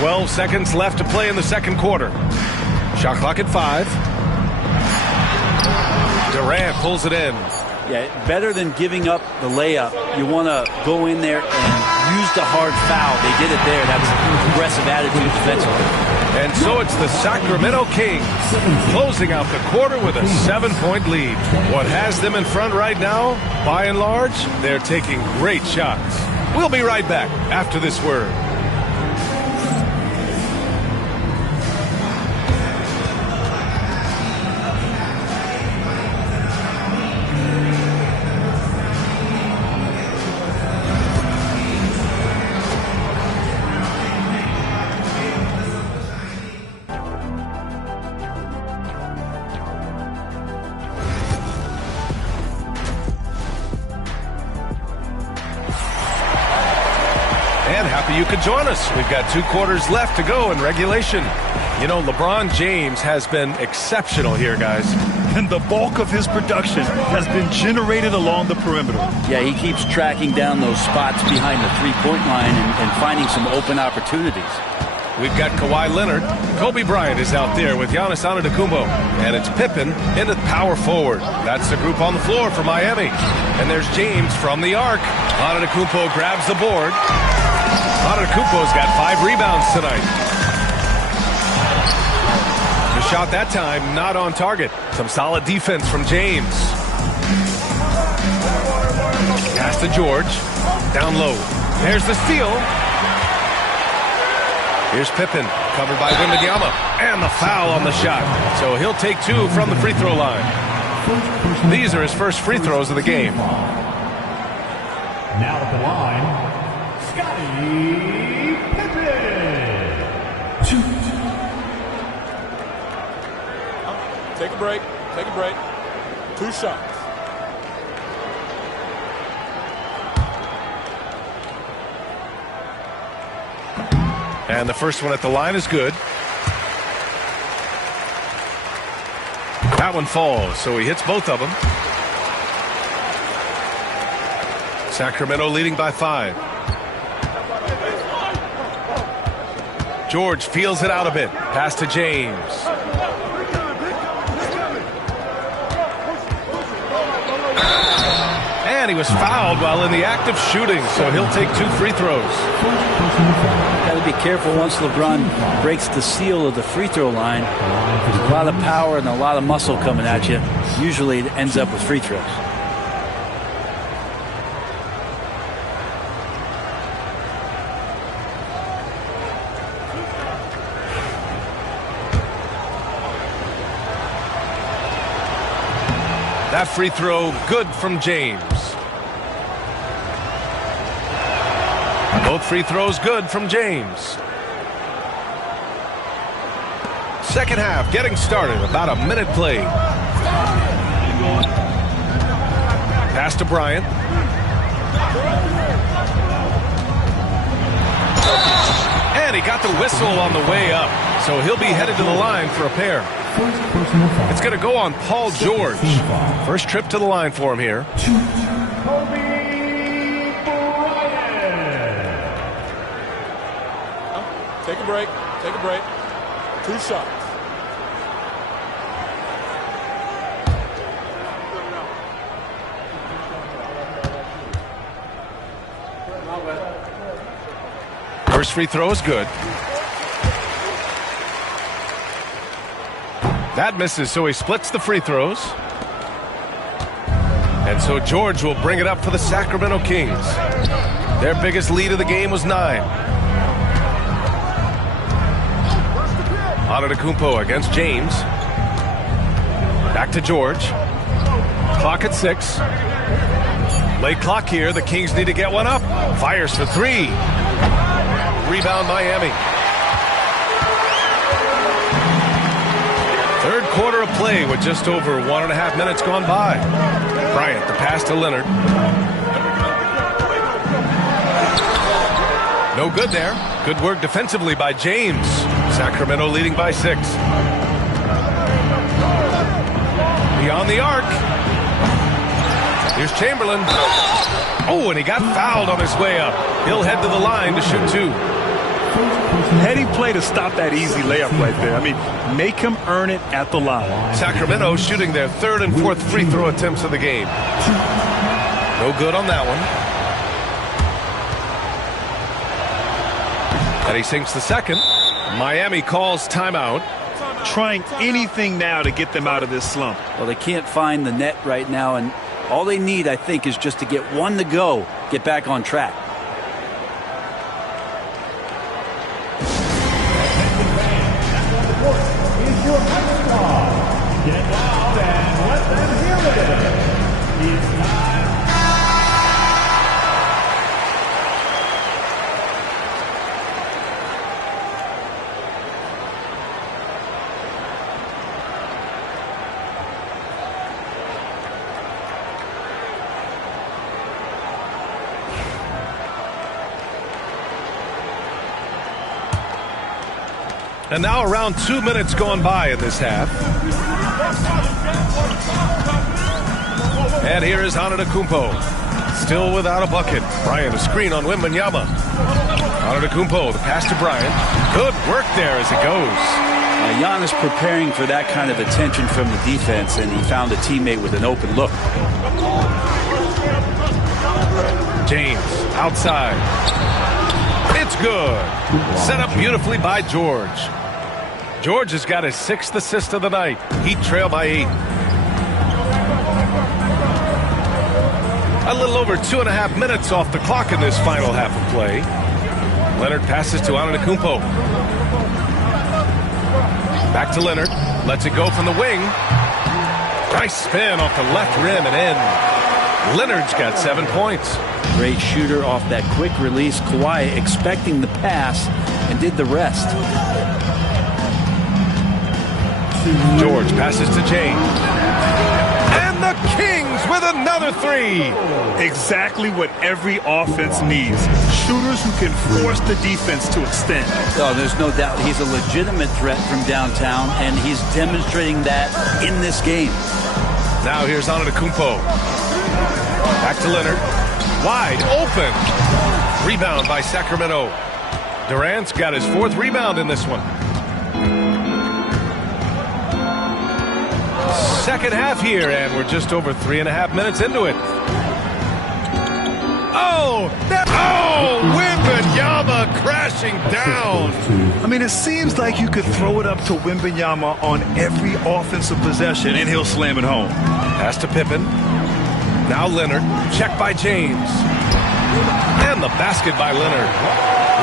"12 seconds left to play in the second quarter. Shot clock at 5. Durant pulls it in. Yeah, better than giving up the layup. You want to go in there and use the hard foul. They did it there. That's an aggressive attitude defensively. And so it's the Sacramento Kings closing out the quarter with a 7-point lead. What has them in front right now, by and large, they're taking great shots. We'll be right back after this word. You could join us. We've got 2 quarters left to go in regulation. You know, LeBron James has been exceptional here, guys. And the bulk of his production has been generated along the perimeter. Yeah, he keeps tracking down those spots behind the three-point line and finding some open opportunities. We've got Kawhi Leonard. Kobe Bryant is out there with Giannis Antetokounmpo. And it's Pippen in at power forward. That's the group on the floor for Miami. And there's James from the arc. Antetokounmpo grabs the board. Antetokounmpo's got 5 rebounds tonight. shot that time, not on target. Some solid defense from James. Pass to George. Down low. There's the steal. Here's Pippen, covered by Wembanyama, and the foul on the shot. So he'll take 2 from the free throw line. These are his first free throws of the game. Now at the line, Scottie Pippen. Take a break. Take a break. 2 shots. And the first one at the line is good. That one falls, so he hits both of them. Sacramento leading by 5. George feels it out a bit. Pass to James. And he was fouled while in the act of shooting, so he'll take 2 free throws. Got to be careful once LeBron breaks the seal of the free throw line. There's a lot of power and a lot of muscle coming at you. Usually it ends up with free throws. That free throw good from James. Both free throws good from James. Second half getting started. About a minute played. Pass to Bryant. And he got the whistle on the way up. So he'll be headed to the line for a pair. It's going to go on Paul George. First trip to the line for him here. Take a break. Take a break. 2 shots. First free throw is good. That misses, so he splits the free throws. And so George will bring it up for the Sacramento Kings. Their biggest lead of the game was 9. Antetokounmpo against James. Back to George. Clock at 6. Late clock here. The Kings need to get one up. Fires for 3. Rebound Miami. Third quarter of play with just over 1.5 minutes gone by. Bryant, the pass to Leonard. No good there. Good work defensively by James. Sacramento leading by 6. Beyond the arc. Here's Chamberlain. Oh, and he got fouled on his way up. He'll head to the line to shoot 2. Heady play to stop that easy layup right there. I mean, make him earn it at the line. Sacramento shooting their 3rd and 4th free throw attempts of the game. No good on that one. And he sinks the second. Miami calls timeout. Trying anything now to get them out of this slump. Well, they can't find the net right now, and all they need, I think, is just to get one to go, get back on track. Get loud and let them hear it. It's time. And now around 2 minutes gone by in this half. And here is Antetokounmpo. Still without a bucket. Bryant, a screen on Wembanyama. Antetokounmpo, the pass to Bryant. Good work there as it goes. Giannis preparing for that kind of attention from the defense, and he found a teammate with an open look. James, outside. It's good. Set up beautifully by George. George has got his 6th assist of the night. Heat trail by 8. A little over 2.5 minutes off the clock in this final half of play. Leonard passes to Antetokounmpo. Back to Leonard. Lets it go from the wing. Nice spin off the left rim and in. Leonard's got 7 points. Great shooter off that quick release. Kawhi expecting the pass and did the rest. George passes to James. And the Kings with another 3. Exactly what every offense needs. Shooters who can force the defense to extend. Oh, there's no doubt he's a legitimate threat from downtown, and he's demonstrating that in this game. Now here's Antetokounmpo. Back to Leonard. Wide open. Rebound by Sacramento. Durant's got his 4th rebound in this one. Second half here, and we're just over 3.5 minutes into it. Wembanyama crashing down. I mean, it seems like you could throw it up to Wembanyama on every offensive possession, and he'll slam it home. Pass to Pippen. Now Leonard. Check by James. And the basket by Leonard.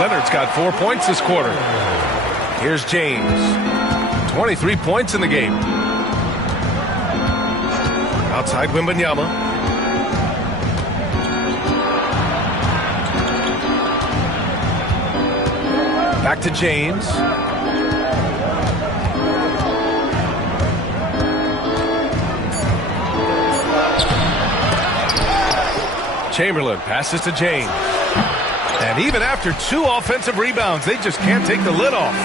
Leonard's got 4 points this quarter. Here's James. 23 points in the game. Outside Wembanyama. Back to James. Chamberlain passes to James. And even after 2 offensive rebounds, they just can't take the lid off.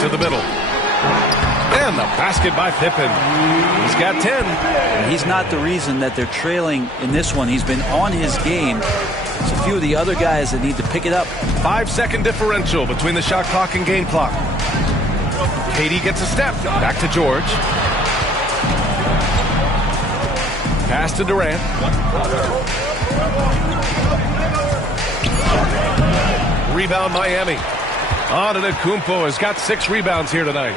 To the middle. And the basket by Pippen. He's got 10. And he's not the reason that they're trailing in this one. He's been on his game. It's a few of the other guys that need to pick it up. 5-second differential between the shot clock and game clock. KD gets a step. Back to George. Pass to Durant. Rebound Miami. Antetokounmpo has got 6 rebounds here tonight.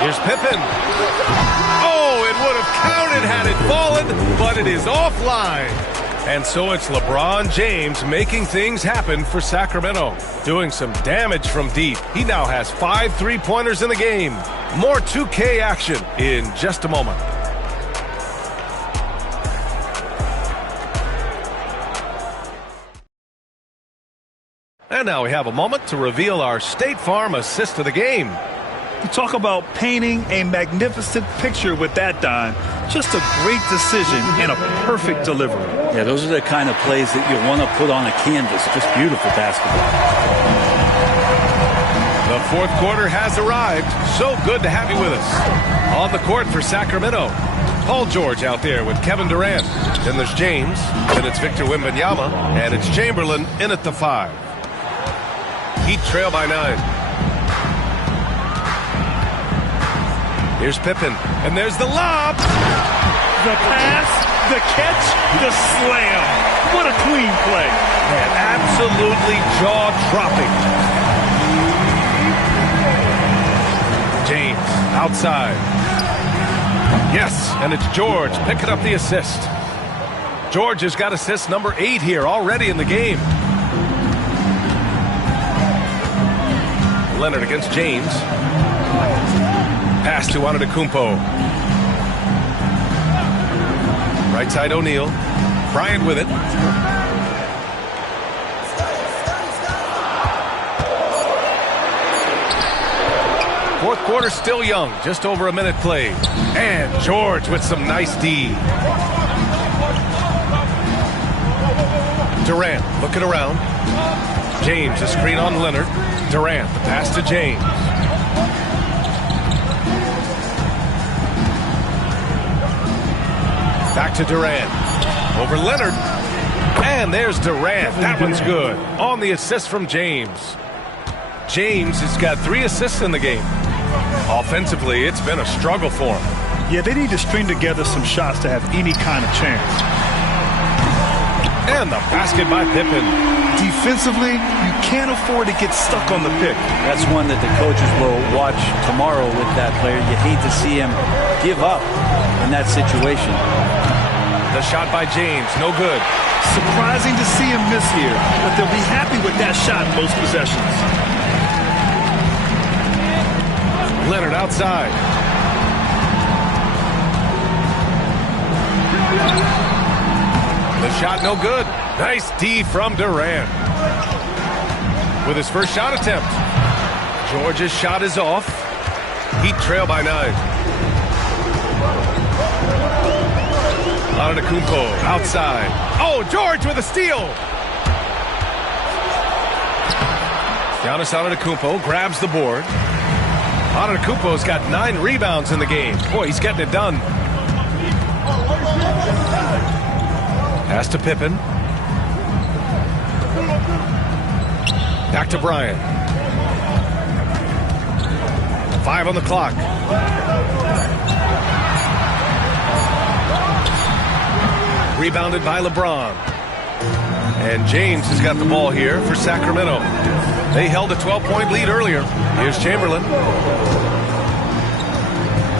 Here's Pippen. Oh, it would have counted had it fallen, but it is offline. And so it's LeBron James making things happen for Sacramento. Doing some damage from deep. He now has 5 3-pointers in the game. More 2K action in just a moment. And now we have a moment to reveal our State Farm assist of the game. You talk about painting a magnificent picture with that, Don. Just a great decision and a perfect delivery. Yeah, those are the kind of plays that you want to put on a canvas. Just beautiful basketball. The 4th quarter has arrived. So good to have you with us. On the court for Sacramento, Paul George out there with Kevin Durant. Then there's James. Then it's Victor Wembanyama. And it's Chamberlain in at the 5. Heat trail by 9. Here's Pippen, and there's the lob. The pass, the catch, the slam. What a clean play. And absolutely jaw-dropping. James, outside. Yes, and it's George picking up the assist. George has got assist number 8 here already in the game. Leonard against James. Pass to Antetokounmpo. Right side O'Neal. Bryant with it. Fourth quarter still young. Just over a minute played. And George with some nice D. Durant looking around. James a screen on Leonard. Durant the pass to James. Back to Durant. Over Leonard. And there's Durant. That one's good. On the assist from James. James has got 3 assists in the game. Offensively, it's been a struggle for him. Yeah, they need to string together some shots to have any kind of chance. And the basket by Pippen. Defensively, you can't afford to get stuck on the pick. That's one that the coaches will watch tomorrow with that player. You hate to see him give up in that situation. The shot by James, no good. Surprising to see him miss here, but they'll be happy with that shot most possessions. Leonard outside. The shot no good. Nice D from Durant. With his first shot attempt. George's shot is off. Heat trail by 9. Antetokounmpo outside. Oh, George with a steal. Giannis Antetokounmpo grabs the board. Antetokounmpo's got 9 rebounds in the game. Boy, he's getting it done. Pass to Pippen. Back to Bryant. 5 on the clock. Rebounded by LeBron. And James has got the ball here for Sacramento. They held a 12-point lead earlier. Here's Chamberlain.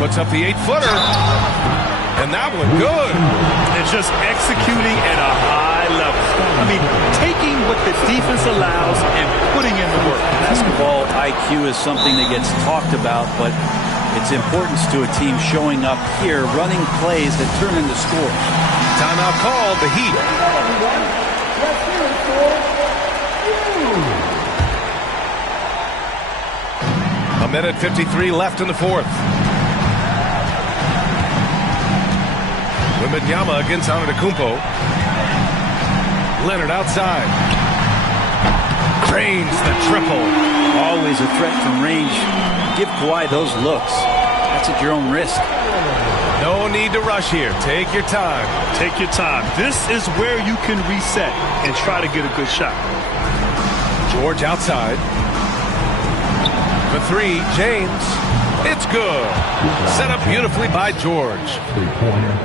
Puts up the 8-footer. And that one good. It's just executing at a high level. I mean, taking what the defense allows and putting in the work. Basketball IQ is something that gets talked about, but its importance to a team showing up here, running plays that turn into scores. Timeout called, the Heat. A minute 53 left in the fourth. Wembanyama against Antetokounmpo. Leonard outside. Drains the triple. Always a threat from range. Give Kawhi those looks. That's at your own risk. No need to rush here. Take your time. Take your time. This is where you can reset and try to get a good shot. George outside. The 3, James. It's good. Set up beautifully by George.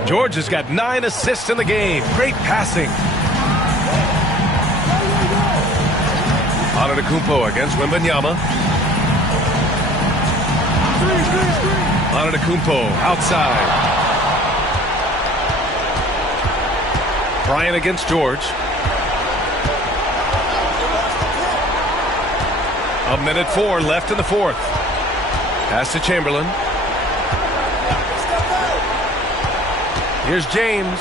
George has got 9 assists in the game. Great passing. Antetokounmpo against Wembanyama. Antetokounmpo outside. Bryant against George. A minute 4 left in the fourth. Pass to Chamberlain. Here's James.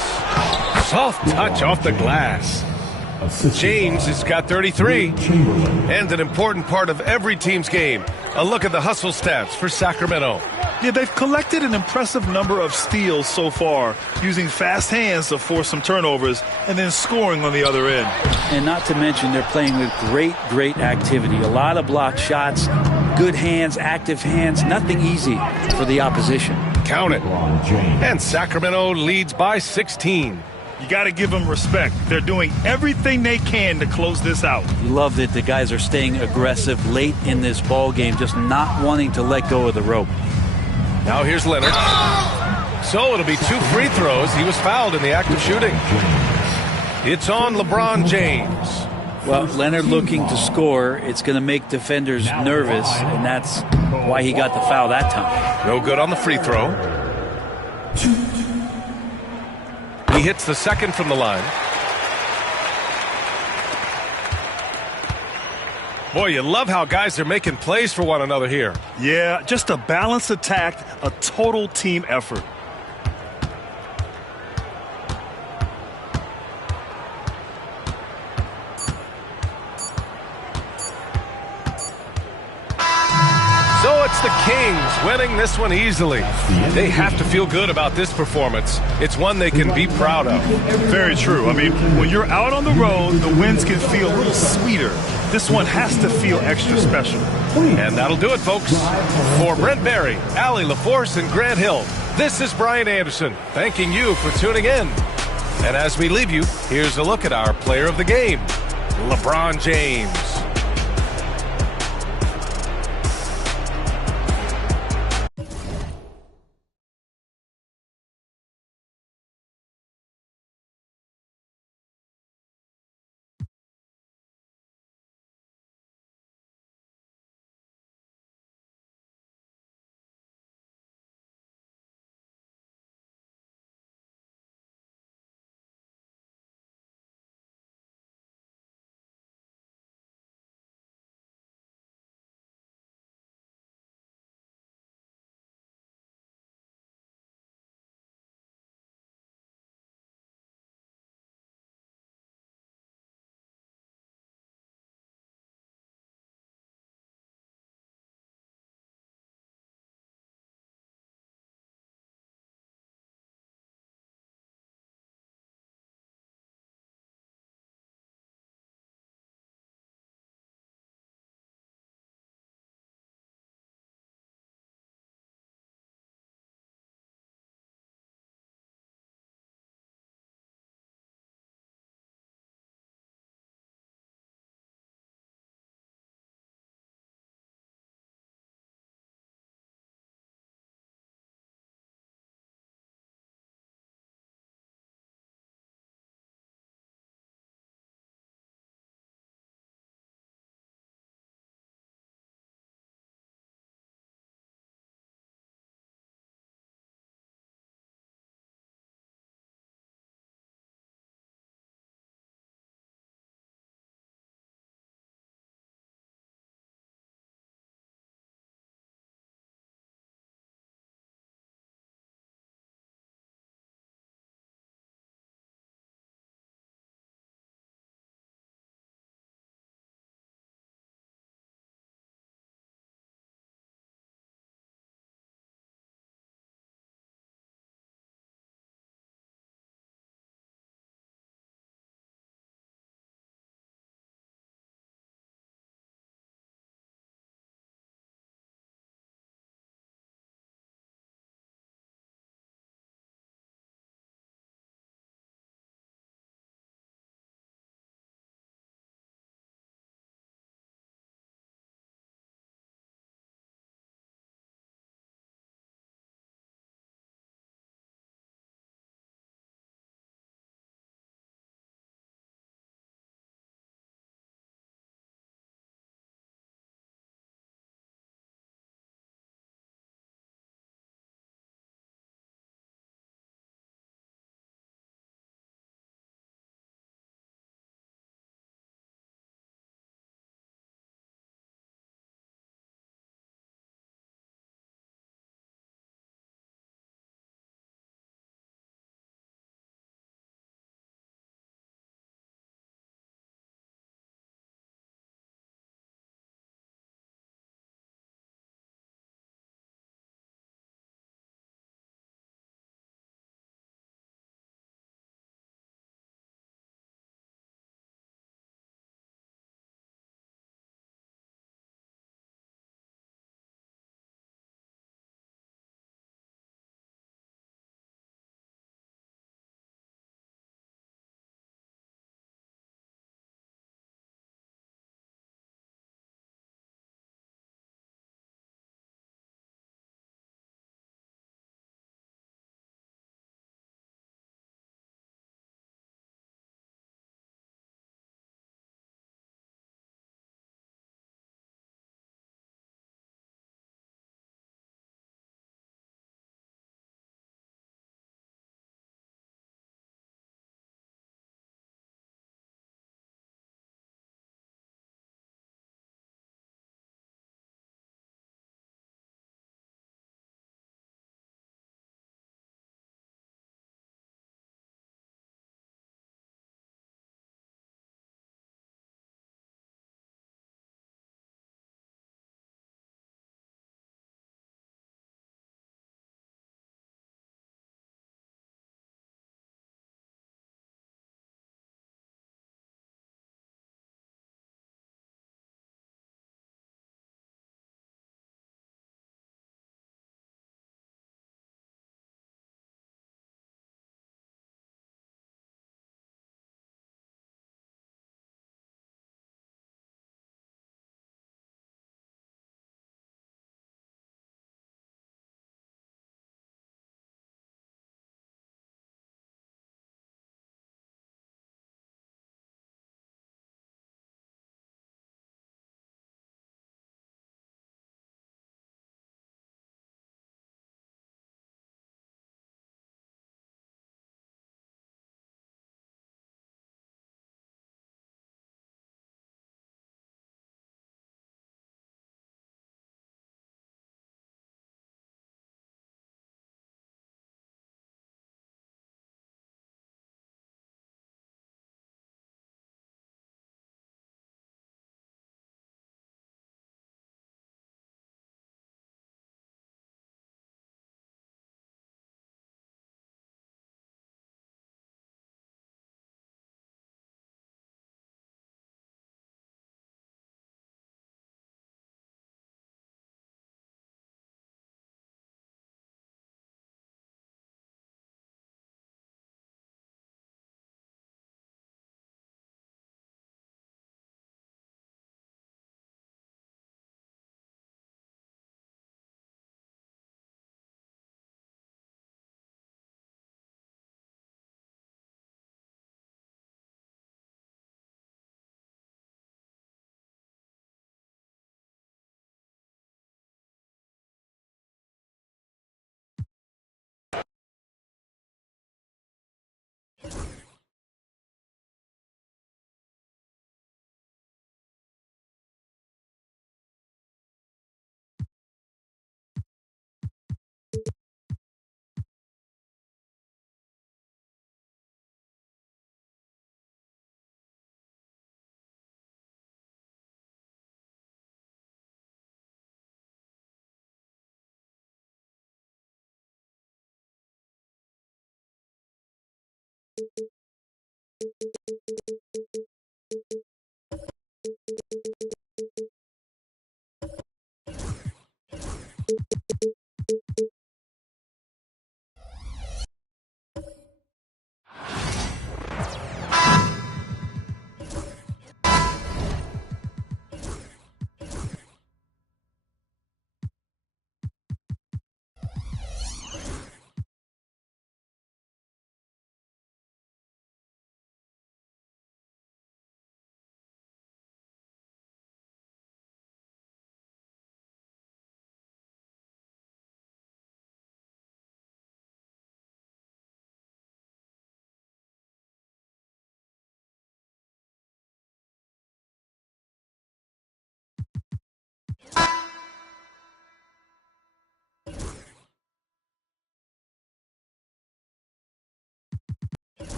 Soft touch off the glass. James has got 33. And an important part of every team's game. A look at the hustle stats for Sacramento. Yeah, they've collected an impressive number of steals so far, using fast hands to force some turnovers and then scoring on the other end. And not to mention they're playing with great activity. A lot of blocked shots, good hands, active hands, nothing easy for the opposition. Count it. And Sacramento leads by 16. You got to give them respect. They're doing everything they can to close this out. You love that the guys are staying aggressive late in this ball game, just not wanting to let go of the rope. Now here's Leonard. So it'll be 2 free throws. He was fouled in the act of shooting. It's on LeBron James. Well, Leonard looking to score. It's going to make defenders nervous, and that's why he got the foul that time. No good on the free throw. He hits the second from the line. Boy, you love how guys are making plays for one another here. Yeah, just a balanced attack, a total team effort. So it's the Kings winning this one easily. They have to feel good about this performance. It's one they can be proud of. Very true. I mean, when you're out on the road, the wins can feel a little sweeter. This one has to feel extra special. And that'll do it, folks. For Brent Barry, Allie LaForce, and Grant Hill, this is Brian Anderson, thanking you for tuning in. And as we leave you, here's a look at our player of the game, LeBron James.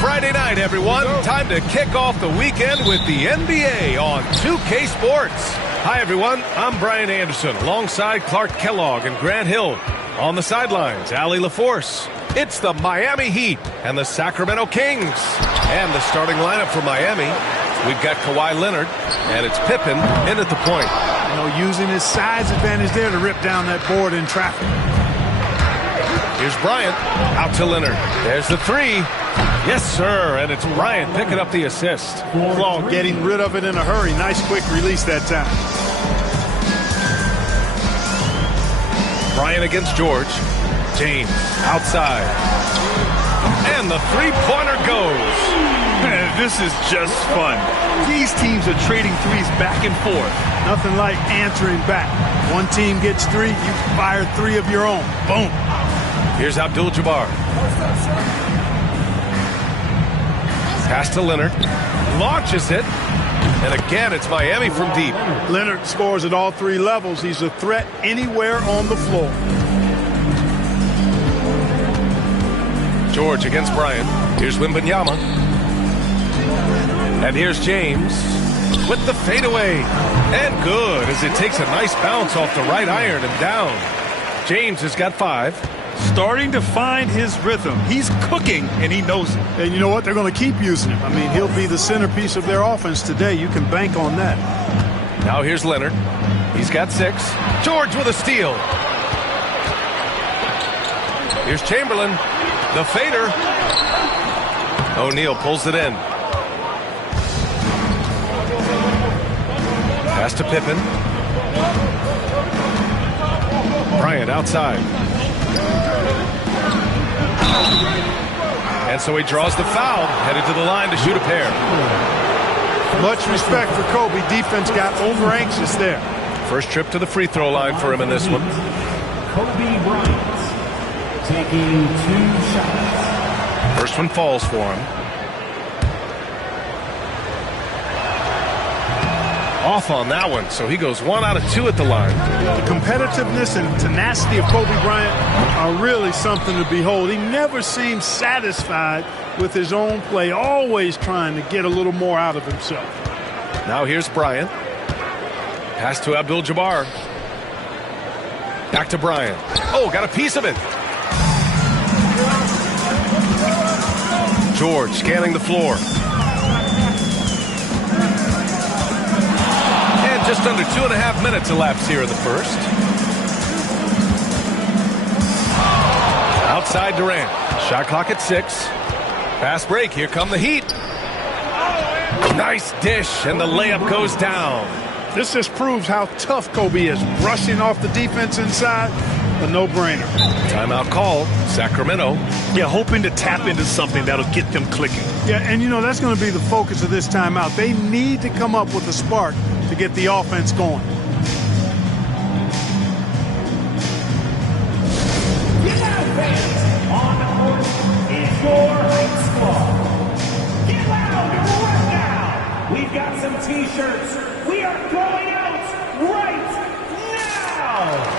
Friday night, everyone. Time to kick off the weekend with the NBA on 2K Sports. Hi, everyone. I'm Brian Anderson alongside Clark Kellogg and Grant Hill. On the sidelines, Allie LaForce. It's the Miami Heat and the Sacramento Kings. And the starting lineup for Miami, we've got Kawhi Leonard, and it's Pippen in at the point. You know, using his size advantage there to rip down that board in traffic. Here's Bryant, out to Leonard. There's the three. Yes, sir, and it's Bryant picking up the assist. Claw getting rid of it in a hurry. Nice quick release that time. Bryant against George. James outside. And the three-pointer goes. Man, this is just fun. These teams are trading threes back and forth. Nothing like answering back. One team gets three, you fire three of your own. Boom. Here's Abdul-Jabbar. Pass to Leonard. Launches it. And again, it's Miami from deep. Leonard scores at all three levels. He's a threat anywhere on the floor. George against Bryant. Here's Wembanyama. And here's James with the fadeaway. And good, as it takes a nice bounce off the right iron and down. James has got 5. starting to find his rhythm. He's cooking, and he knows it. And you know what? They're going to keep using him. I mean, he'll be the centerpiece of their offense today. You can bank on that. Now here's Leonard. He's got 6. George with a steal. Here's Chamberlain. The fader. O'Neal pulls it in. Pass to Pippen. Bryant outside. And so he draws the foul, headed to the line to shoot a pair. Much respect for Kobe. Defense got over anxious there. First trip to the free throw line for him in this one. Kobe Bryant taking 2 shots. First one falls for him. Off on that one, so he goes 1 out of 2 at the line. The competitiveness and tenacity of Kobe Bryant are really something to behold. He never seems satisfied with his own play, always trying to get a little more out of himself. Now here's Bryant. Pass to Abdul-Jabbar. Back to Bryant. Oh, got a piece of it. George scanning the floor. And just under 2.5 minutes elapsed here in the first. Outside Durant. Shot clock at 6. Fast break. Here come the Heat. Nice dish, and the layup goes down. This just proves how tough Kobe is. Brushing off the defense inside, a no-brainer. Timeout called. Sacramento. Yeah, hoping to tap into something that'll get them clicking. Yeah, and you know, that's going to be the focus of this timeout. They need to come up with a spark to get the offense going. On the court is your Heights Squad. Get loud right now. We've got some T-shirts. We are going out right now.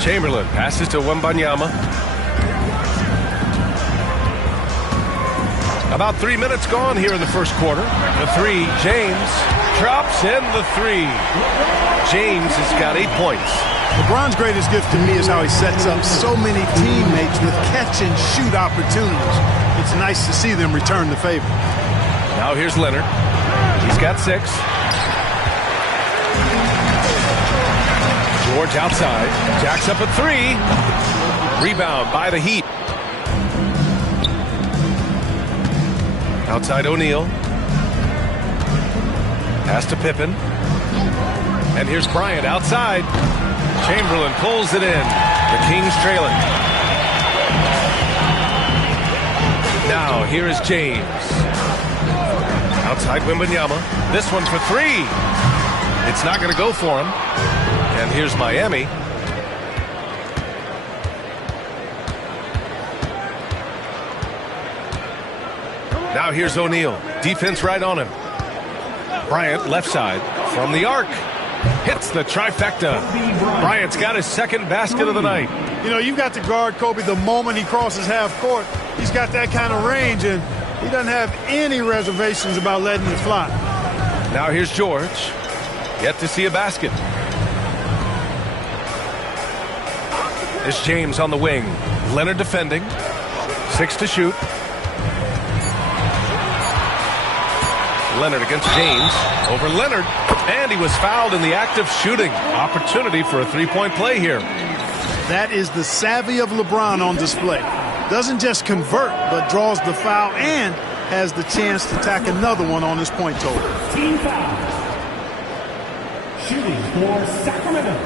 Chamberlain passes to Wembanyama. About 3 minutes gone here in the first quarter. The 3, James drops in the 3. James has got 8 points. LeBron's greatest gift to me is how he sets up so many teammates with catch-and-shoot opportunities. It's nice to see them return the favor. Now here's Leonard. He's got 6. George outside. Jacks up a 3. Rebound by the Heat. Outside O'Neal. Pass to Pippen. And here's Bryant outside. Chamberlain pulls it in. The Kings trailing. Now here is James. Outside Wembanyama. This one for 3. It's not going to go for him. And here's Miami. Now here's O'Neal. Defense right on him. Bryant left side from the arc. Hits the trifecta. Bryant's got his second basket of the night. You know, you've got to guard Kobe the moment he crosses half court. He's got that kind of range, and he doesn't have any reservations about letting it fly. Now here's George. Yet to see a basket. It's James on the wing. Leonard defending. 6 to shoot. Leonard against James. Over Leonard. And he was fouled in the act of shooting. Opportunity for a 3-point play here. That is the savvy of LeBron on display. Doesn't just convert, but draws the foul and has the chance to tack another one on his point total. Team foul. Shooting for Sacramento,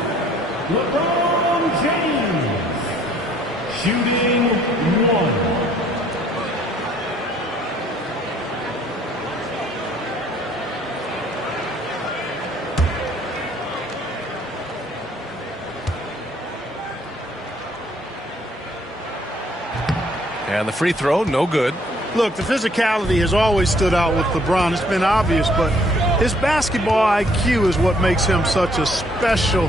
LeBron James. Shooting 1. And the free throw, no good. Look, the physicality has always stood out with LeBron. It's been obvious, but His basketball IQ is what makes him such a special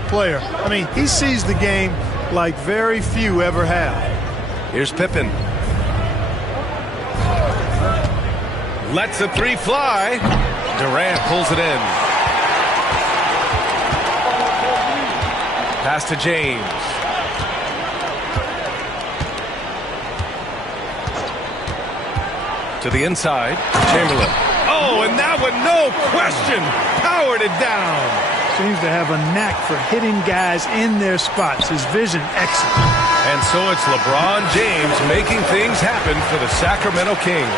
player. I mean, he sees the game like very few ever have. Here's Pippen. Lets the three fly. Durant pulls it in. Pass to James. To the inside. Chamberlain. Oh, and that one, no question, powered it down. Seems to have a knack for hitting guys in their spots. His vision excellent. And so it's LeBron James making things happen for the Sacramento Kings.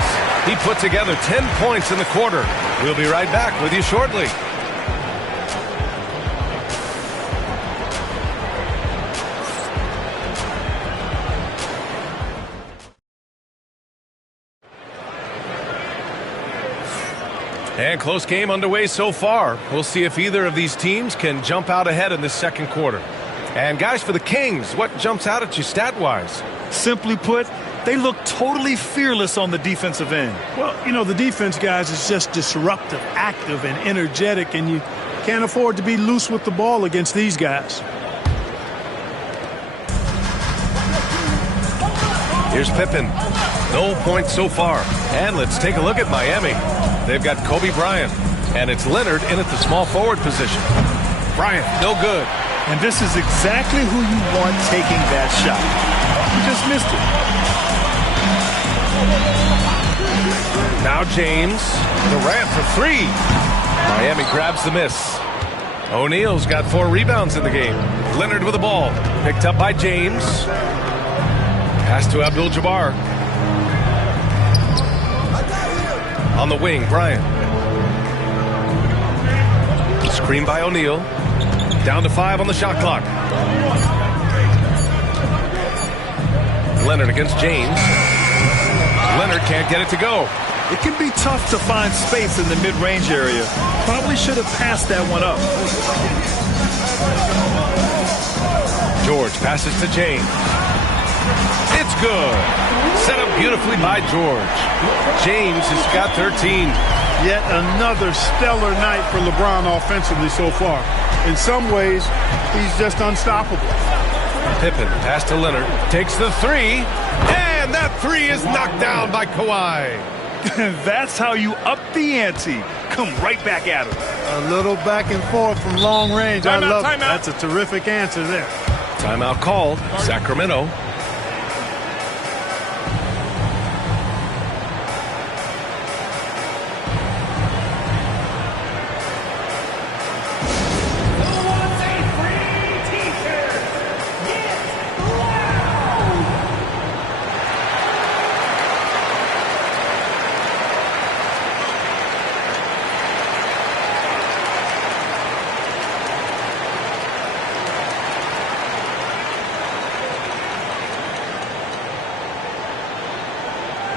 He put together 10 points in the quarter. We'll be right back with you shortly. And close game underway so far. We'll see if either of these teams can jump out ahead in this second quarter. And guys, for the Kings, what jumps out at you stat-wise? Simply put, they look totally fearless on the defensive end. Well, you know, the defense, guys, is just disruptive, active, and energetic, and you can't afford to be loose with the ball against these guys. Here's Pippen. No points so far. And let's take a look at Miami. They've got Kobe Bryant, and it's Leonard in at the small forward position. Bryant, no good. And this is exactly who you want taking that shot. He just missed it. Now James. Durant for three. Miami grabs the miss. O'Neal's got 4 rebounds in the game. Leonard with the ball. Picked up by James. Pass to Abdul-Jabbar. On the wing, Bryant. Screen by O'Neal. Down to 5 on the shot clock. Leonard against James. Leonard can't get it to go. It can be tough to find space in the mid-range area. Probably should have passed that one up. George passes to James. It's good. Set up beautifully by George. James has got 13. Yet another stellar night for LeBron offensively so far. In some ways, he's just unstoppable. Pippen pass to Leonard. Takes the three. And that three is knocked down by Kawhi. That's how you up the ante. Come right back at him. A little back and forth from long range. I love it. Timeout. That's a terrific answer there. Timeout called. Sacramento.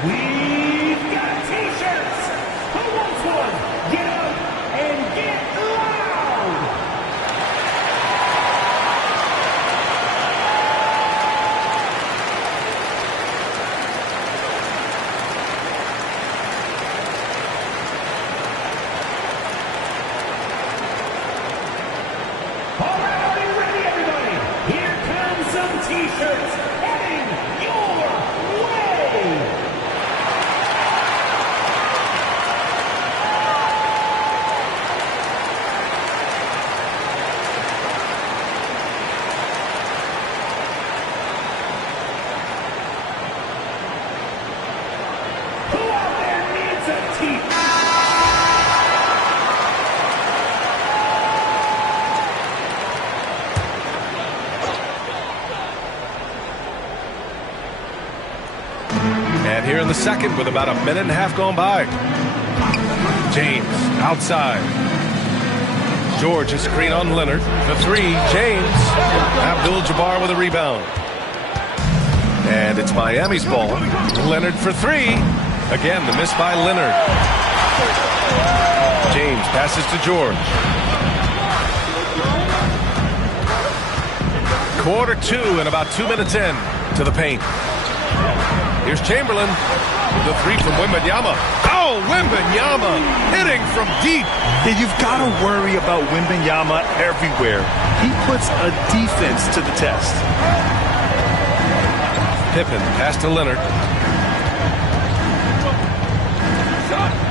We've got t-shirts. Who wants one? Get up and get loud. All right, are you ready, everybody? Here comes some t-shirts heading your way. And here in the second with about a minute and a half gone by. James outside. George a screen on Leonard. The three, James. Abdul-Jabbar with a rebound. And it's Miami's ball. Leonard for three. Again, the miss by Leonard. James passes to George. Quarter two and about 2 minutes in to the paint. Here's Chamberlain. The three from Wembanyama. Oh, Oh, Wembanyama hitting from deep. Yeah, you've got to worry about Wembanyama everywhere. He puts a defense to the test. Pippen pass to Leonard.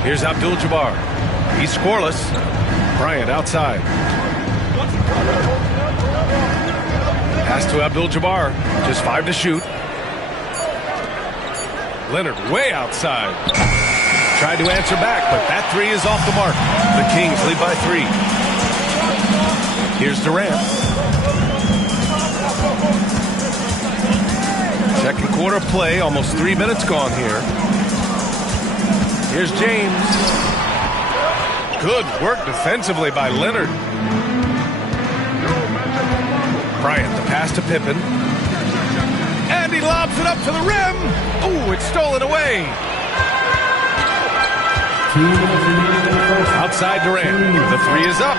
Here's Abdul-Jabbar. He's scoreless. Bryant outside. Pass to Abdul-Jabbar. Just 5 to shoot. Leonard way outside. Tried to answer back, but that 3 is off the mark. The Kings lead by 3. Here's Durant. Second quarter play, almost 3 minutes gone here. Here's James. Good work defensively by Leonard. Bryant, the pass to Pippen. And he lobs it up to the rim. Oh, it's stolen away. Outside Durant. The 3 is up.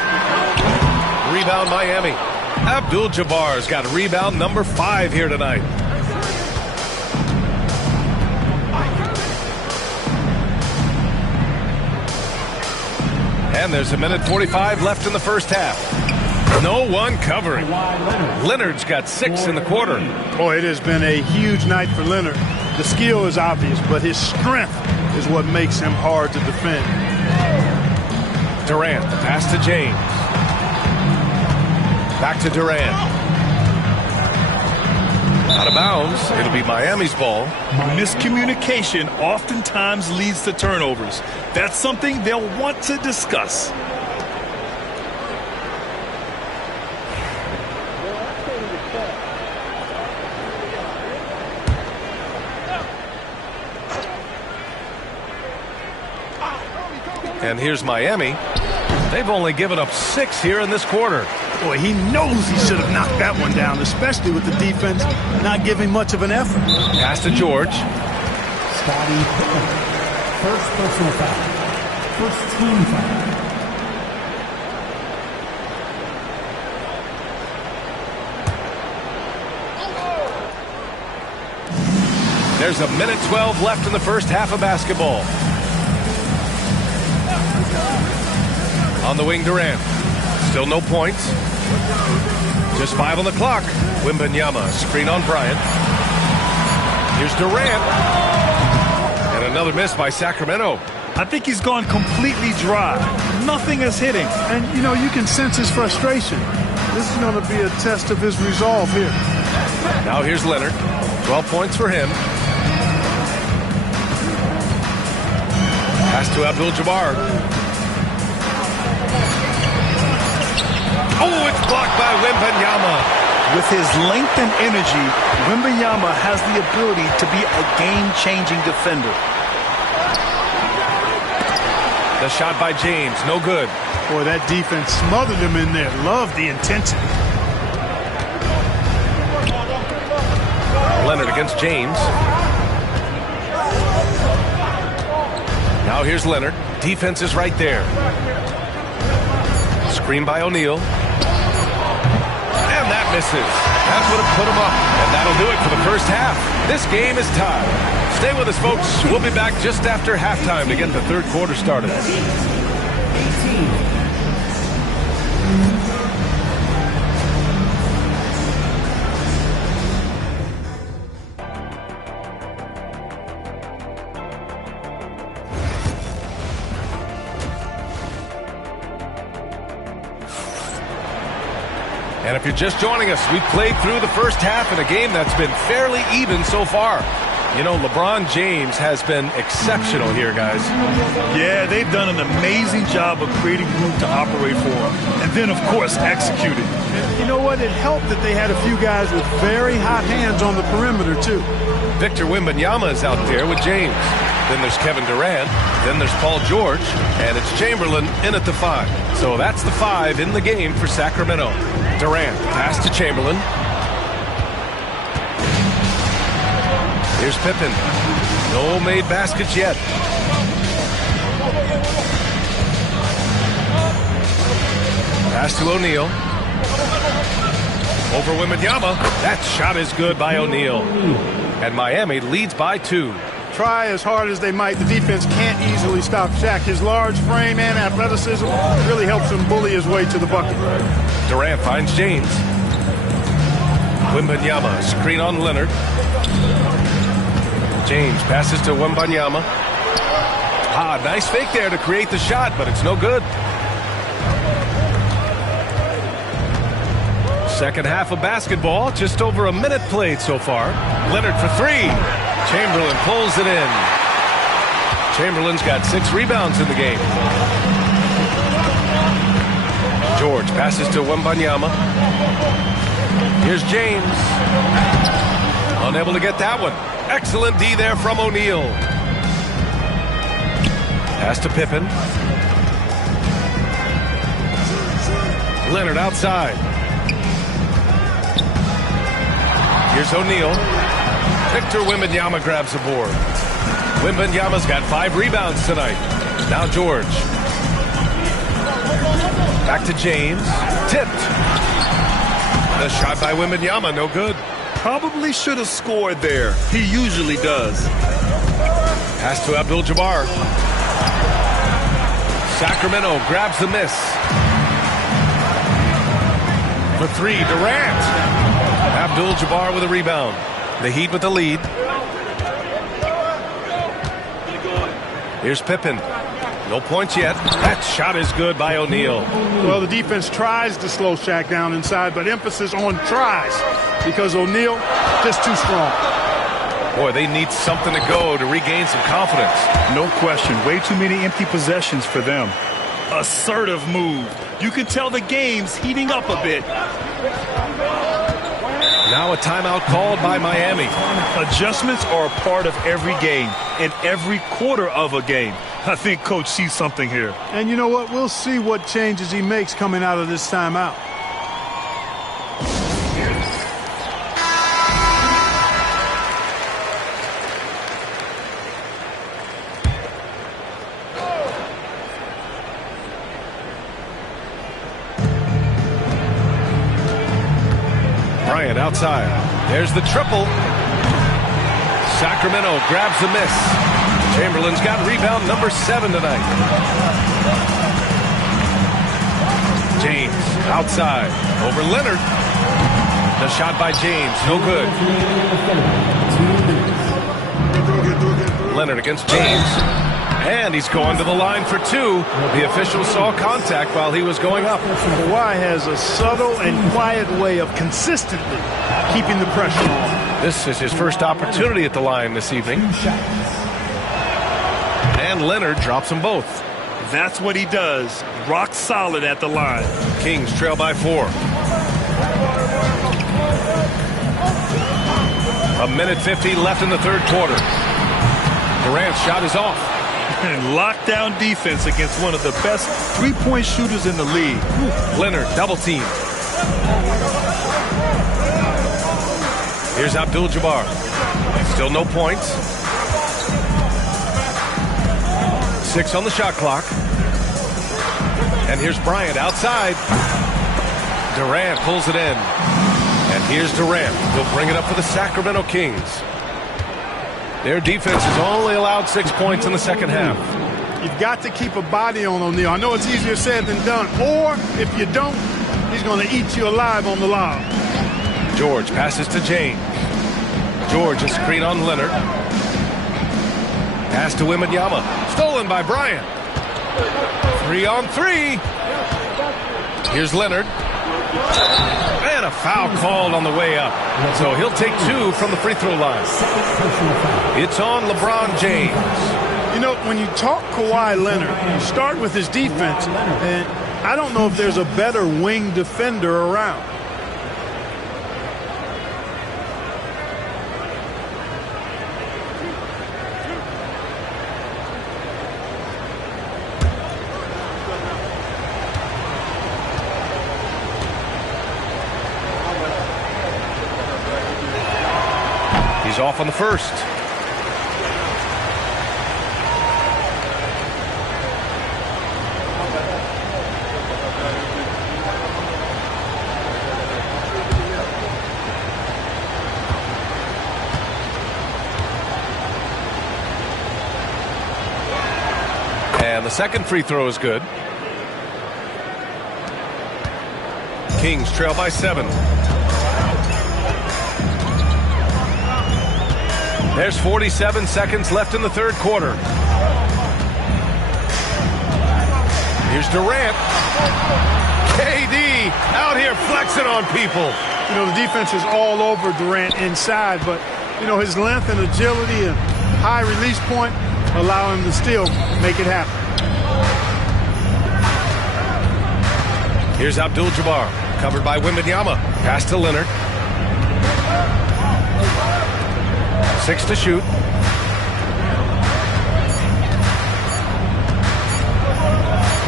Rebound Miami. Abdul-Jabbar's got rebound number 5 here tonight. And there's 1:45 left in the first half. No one covering. Leonard's got 6 in the quarter. Boy, it has been a huge night for Leonard. The skill is obvious, but his strength is what makes him hard to defend. Durant, the pass to James. Back to Durant. Out of bounds. It'll be Miami's ball. Miscommunication oftentimes leads to turnovers. That's something they'll want to discuss. And here's Miami. They've only given up 6 here in this quarter. Boy, he knows he should have knocked that one down, especially with the defense not giving much of an effort. Pass to George. Scottie Pippen. First personal foul. First team foul. There's 1:12 left in the first half of basketball. On the wing, Durant. Still no points. Just 5 on the clock. Wembanyama, screen on Bryant. Here's Durant. And another miss by Sacramento. I think he's gone completely dry. Nothing is hitting. And, you know, you can sense his frustration. This is going to be a test of his resolve here. Now here's Leonard. 12 points for him. Pass to Abdul-Jabbar. Oh, it's blocked by Wembanyama. With his length and energy, Wembanyama has the ability to be a game-changing defender. The shot by James, no good. Boy, that defense smothered him in there. Love the intensity. Leonard against James. Now here's Leonard. Defense is right there. Screen by O'Neal. And that misses. That would have put him up. And that'll do it for the first half. This game is tied. Stay with us, folks. We'll be back just after halftime to get the third quarter started. And if you're just joining us, we've played through the first half in a game that's been fairly even so far. You know, LeBron James has been exceptional here, guys. Yeah, they've done an amazing job of creating room to operate for him. And then, of course, executing. You know what? It helped that they had a few guys with very hot hands on the perimeter, too. Victor Wembanyama is out there with James. Then there's Kevin Durant. Then there's Paul George. And it's Chamberlain in at the 5. So that's the 5 in the game for Sacramento. Durant, pass to Chamberlain. Here's Pippen. No made baskets yet. Pass to O'Neal. Over Wembanyama. That shot is good by O'Neal. And Miami leads by 2. try as hard as they might, the defense can't easily stop Shaq. His large frame and athleticism really helps him bully his way to the bucket. Durant finds James. Wembanyama, screen on Leonard. James passes to Wembanyama. Nice fake there to create the shot, but it's no good. Second half of basketball, just over a minute played so far. Leonard for three. Chamberlain pulls it in. Chamberlain's got 6 rebounds in the game. George passes to Wembanyama. Here's James. Unable to get that one. Excellent D there from O'Neal. Pass to Pippen. Leonard outside. Here's O'Neal. Victor Wembanyama grabs the board. Wembanyama's got 5 rebounds tonight. Now George. Back to James. Tipped. The shot by Wembanyama, no good. Probably should have scored there. He usually does. Pass to Abdul-Jabbar. Sacramento grabs the miss. For 3, Durant. Abdul-Jabbar with a rebound. The Heat with the lead. Here's Pippen. No points yet. That shot is good by O'Neal. Well, the defense tries to slow Shaq down inside, but emphasis on tries because O'Neal just too strong. Boy, they need something to go to regain some confidence. No question. Way too many empty possessions for them. Assertive move. You can tell the game's heating up a bit. Now a timeout called by Miami. Adjustments are a part of every game and every quarter of a game. I think Coach sees something here. And you know what? We'll see what changes he makes coming out of this timeout. Bryant outside. There's the triple. Sacramento grabs the miss. Chamberlain's got rebound number 7 tonight. James outside over Leonard. The shot by James, no good. Leonard against James. And he's going to the line for 2. The official saw contact while he was going up. Kawhi has a subtle and quiet way of consistently keeping the pressure on. This is his first opportunity at the line this evening. And Leonard drops them both. That's what he does. Rock solid at the line. Kings trail by 4. A minute 50 left in the third quarter. Durant's shot is off. And lockdown defense against one of the best three-point shooters in the league. Leonard double team. Here's Abdul-Jabbar. Still no points. 6 on the shot clock. And here's Bryant outside. Durant pulls it in. And here's Durant. He'll bring it up for the Sacramento Kings. Their defense has only allowed 6 points in the second half. You've got to keep a body on O'Neal. I know it's easier said than done. Or, if you don't, he's going to eat you alive on the lob. George passes to James. George a screen on Leonard. Pass to Wembanyama. Stolen by Bryant. 3 on 3. Here's Leonard. And a foul called on the way up. So he'll take 2 from the free throw line. It's on LeBron James. You know, when you talk Kawhi Leonard, you start with his defense, and I don't know if there's a better wing defender around. He's off on the first. And the second free throw is good. Kings trail by 7. There's 47 seconds left in the third quarter. Here's Durant. KD out here flexing on people. You know, the defense is all over Durant inside, but, you know, his length and agility and high release point allow him to still make it happen. Here's Abdul-Jabbar, covered by Wembanyama. Pass to Leonard. 6 to shoot.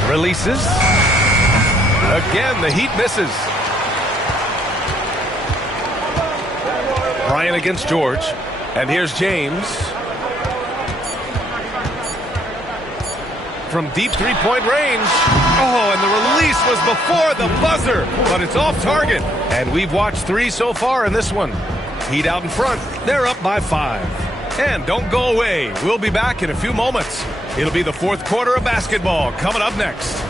Releases. Again, the Heat misses. Bryant against George. And here's James. From deep three-point range. Oh, and the release was before the buzzer, but it's off target. And we've watched 3 so far in this one. Heat out in front. They're up by 5. And don't go away. We'll be back in a few moments. It'll be the fourth quarter of basketball coming up next.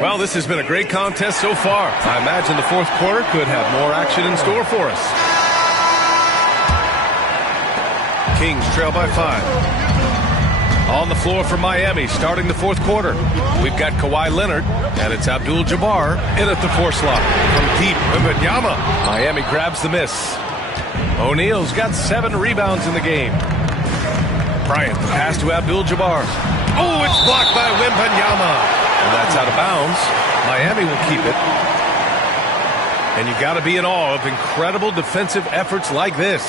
Well, this has been a great contest so far. I imagine the fourth quarter could have more action in store for us. Kings trail by 5. On the floor for Miami, starting the fourth quarter. We've got Kawhi Leonard, and it's Abdul-Jabbar in at the 4 slot. From deep, Wembanyama. Miami grabs the miss. O'Neal's got 7 rebounds in the game. Bryant, the pass to Abdul-Jabbar. Oh, it's blocked by Wembanyama. And that's out of bounds. Miami will keep it. And you got to be in awe of incredible defensive efforts like this.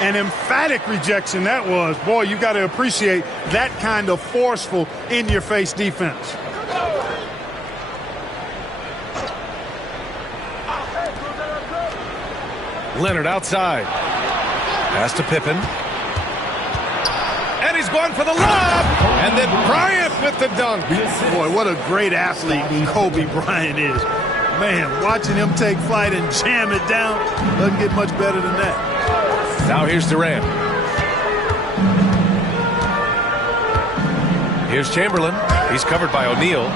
An emphatic rejection that was. Boy, you got to appreciate that kind of forceful, in-your-face defense. Leonard outside. Pass to Pippen. And he's going for the lob. And then Bryant with the dunk. Boy, what a great athlete Kobe Bryant is. Man, watching him take flight and jam it down doesn't get much better than that. Now here's Durant. Here's Chamberlain. He's covered by O'Neal.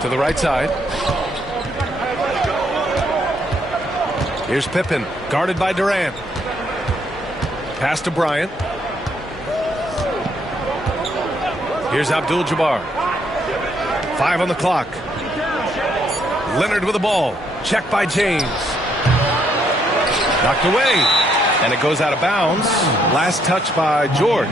To the right side. Here's Pippen, guarded by Durant. Pass to Bryant. Here's Abdul-Jabbar. 5 on the clock. Leonard with the ball. Checked by James. Knocked away. And it goes out of bounds. Last touch by George.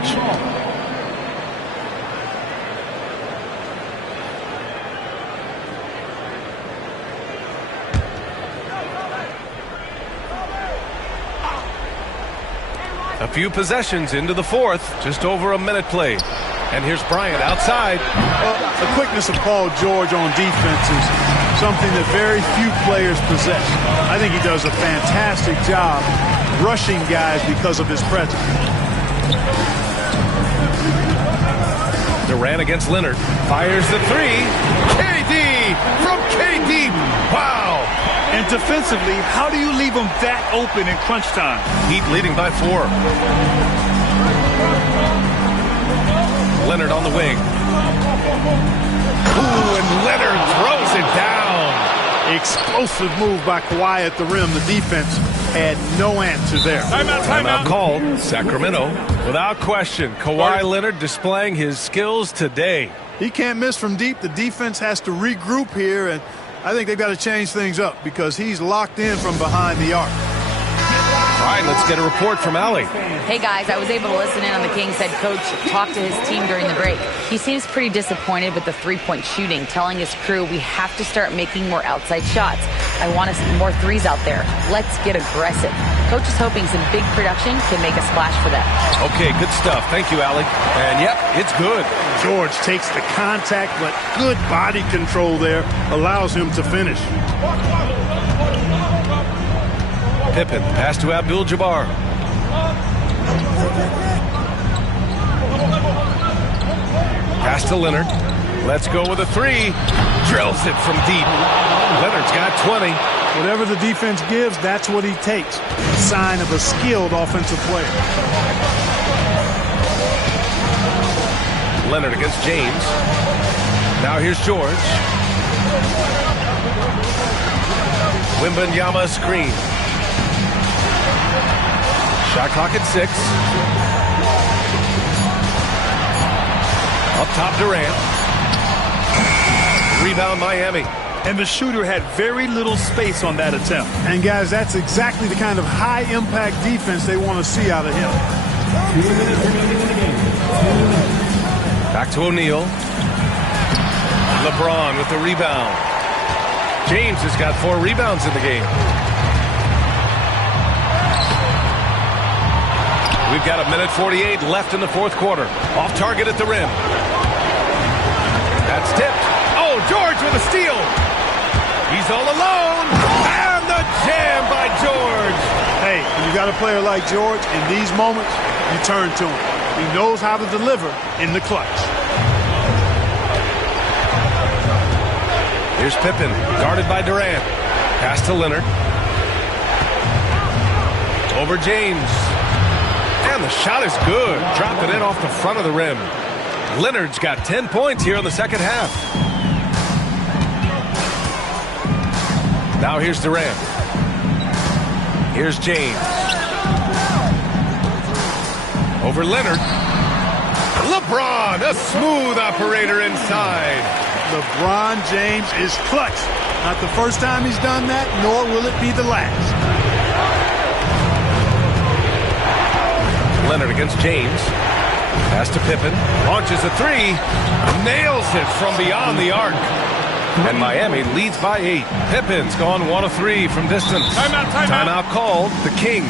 A few possessions into the fourth. Just over a minute played. And here's Bryant outside. The quickness of Paul George on defense is something that very few players possess. I think he does a fantastic job rushing guys because of his presence. Durant against Leonard. Fires the 3. KD from KD. Wow. And defensively, how do you leave them that open in crunch time? Heat leading by 4. Leonard on the wing. Ooh, and Leonard throws it down. Explosive move by Kawhi at the rim. The defense had no answer there. Timeout called. Sacramento. Without question, Kawhi Leonard displaying his skills today. He can't miss from deep. The defense has to regroup here, and I think they've got to change things up because he's locked in from behind the arc. All right, let's get a report from Allie. Hey, guys, I was able to listen in on the Kings head coach talk to his team during the break. He seems pretty disappointed with the three-point shooting, telling his crew we have to start making more outside shots. I want to see more threes out there. Let's get aggressive. Coach is hoping some big production can make a splash for them. Okay, good stuff. Thank you, Allie. And, yep, it's good. George takes the contact, but good body control there allows him to finish. Pippen, pass to Abdul-Jabbar. Pass to Leonard. Let's go with a three. Drills it from deep. Leonard's got 20. Whatever the defense gives, that's what he takes. A sign of a skilled offensive player. Leonard against James. Now here's George. Wembanyama screen. Shot clock at 6. Up top Durant. Rebound Miami. And the shooter had very little space on that attempt. And guys, that's exactly the kind of high-impact defense they want to see out of him. Back to O'Neal. LeBron with the rebound. James has got 4 rebounds in the game. We've got 1:48 left in the fourth quarter. Off target at the rim. That's tipped. Oh, George with a steal. He's all alone. And the jam by George. Hey, when you got a player like George, in these moments, you turn to him. He knows how to deliver in the clutch. Here's Pippen, guarded by Durant. Pass to Leonard. Over James. And the shot is good. Dropped it in off the front of the rim. Leonard's got 10 points here in the second half. Now here's Durant. Here's James. Over Leonard. LeBron, a smooth operator inside. LeBron James is clutch. Not the first time he's done that, nor will it be the last. Leonard against James. Pass to Pippen. Launches a 3. Nails it from beyond the arc. And Miami leads by 8. Pippen's gone 1 of 3 from distance. Timeout called. The Kings.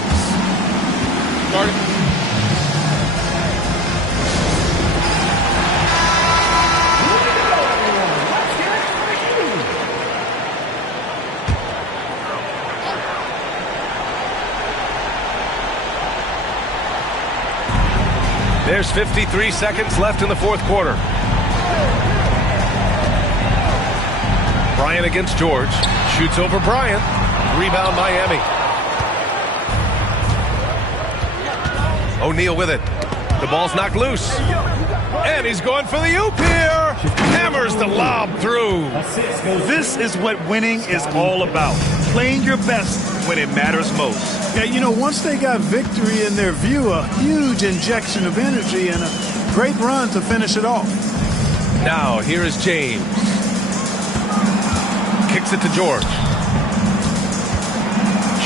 There's 53 seconds left in the fourth quarter. Bryant against George. Shoots over Bryant. Rebound Miami. O'Neal with it. The ball's knocked loose. And he's going for the oop here. Hammers the lob through. This is what winning is all about. Playing your best when it matters most. Yeah, you know, once they got victory in their view, a huge injection of energy and a great run to finish it off. Now, here is James. Kicks it to George.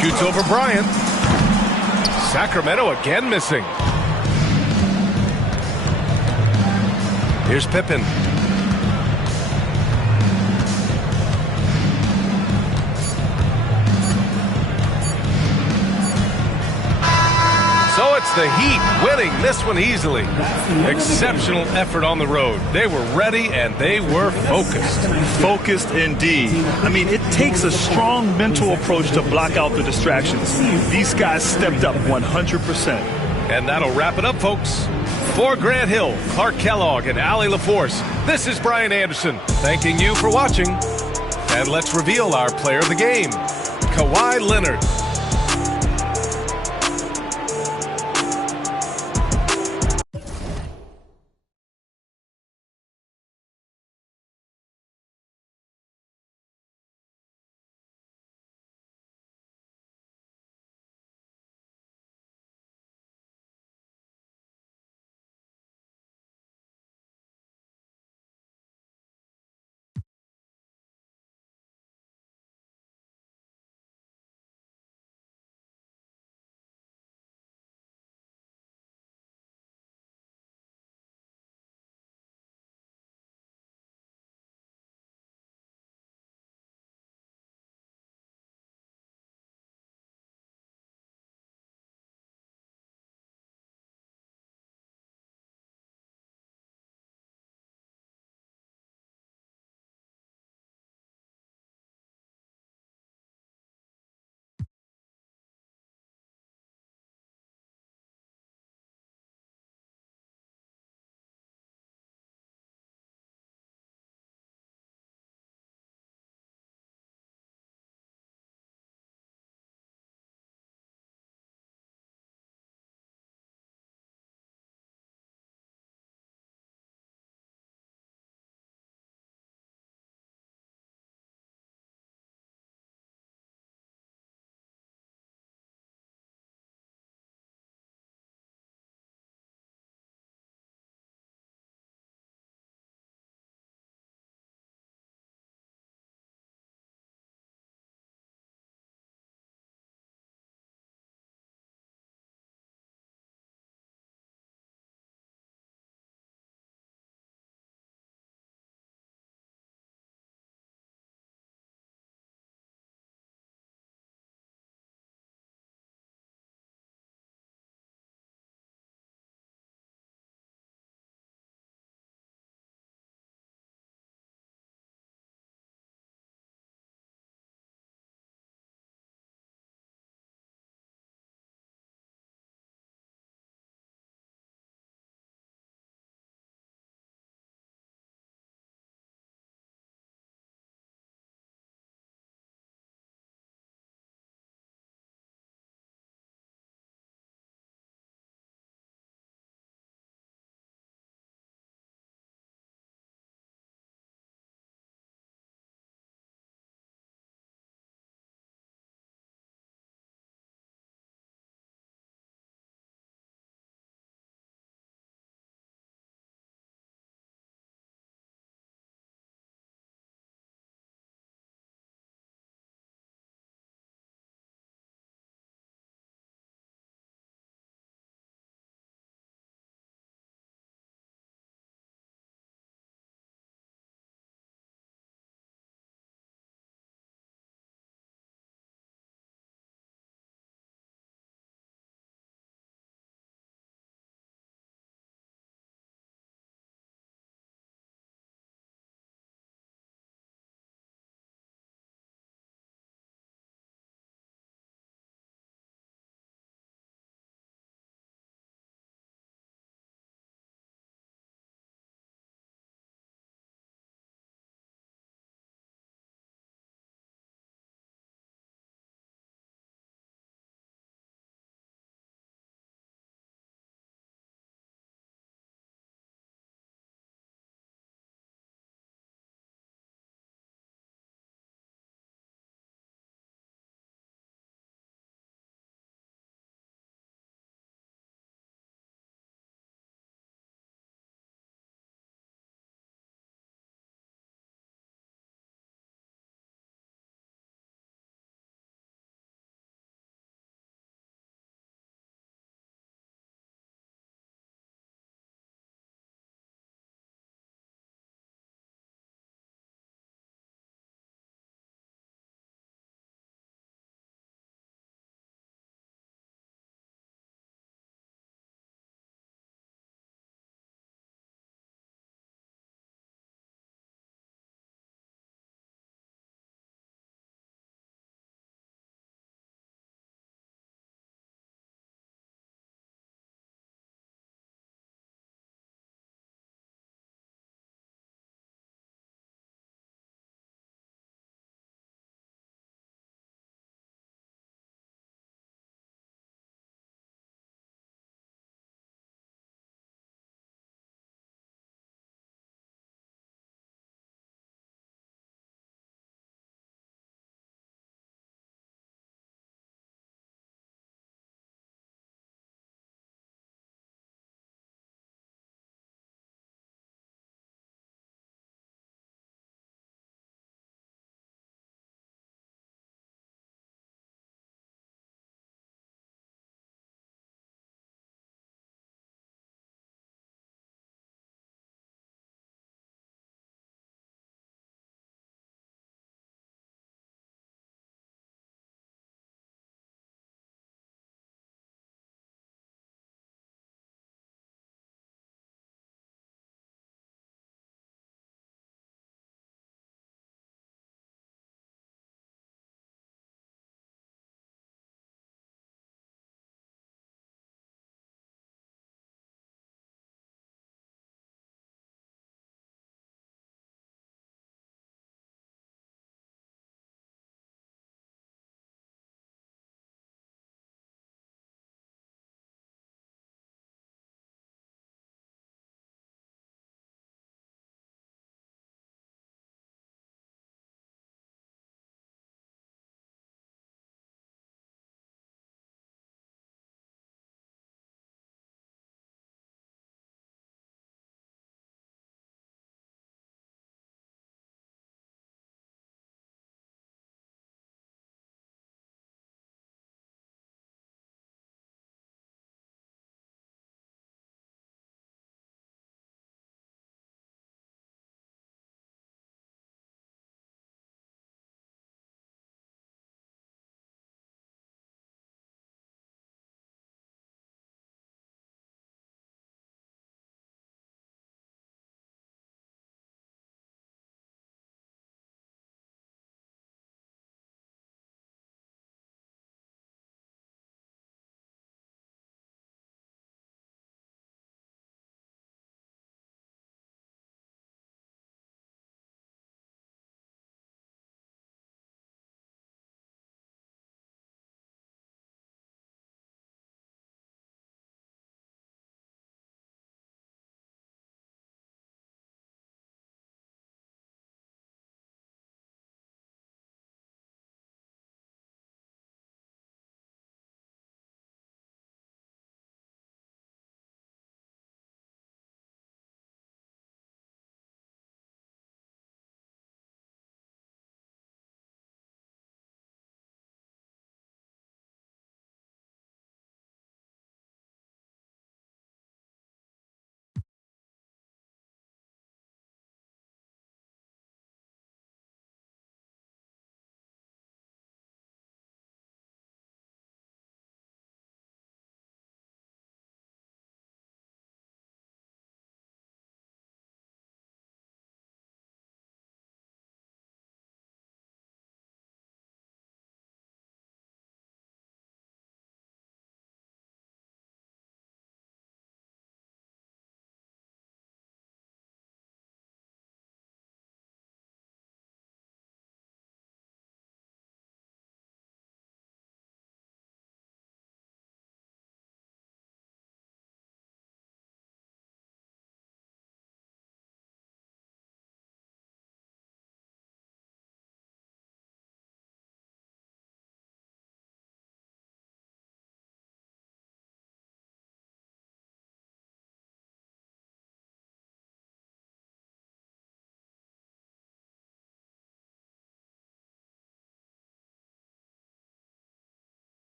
Shoots over Bryant. Sacramento again missing. Here's Pippen. So it's the Heat winning this one easily. Exceptional effort on the road. They were ready and they were focused. Focused indeed. I mean, it takes a strong mental approach to block out the distractions. These guys stepped up 100%. And that'll wrap it up, folks. For Grant Hill, Clark Kellogg, and Allie LaForce, this is Brian Anderson thanking you for watching. And let's reveal our player of the game, Kawhi Leonard.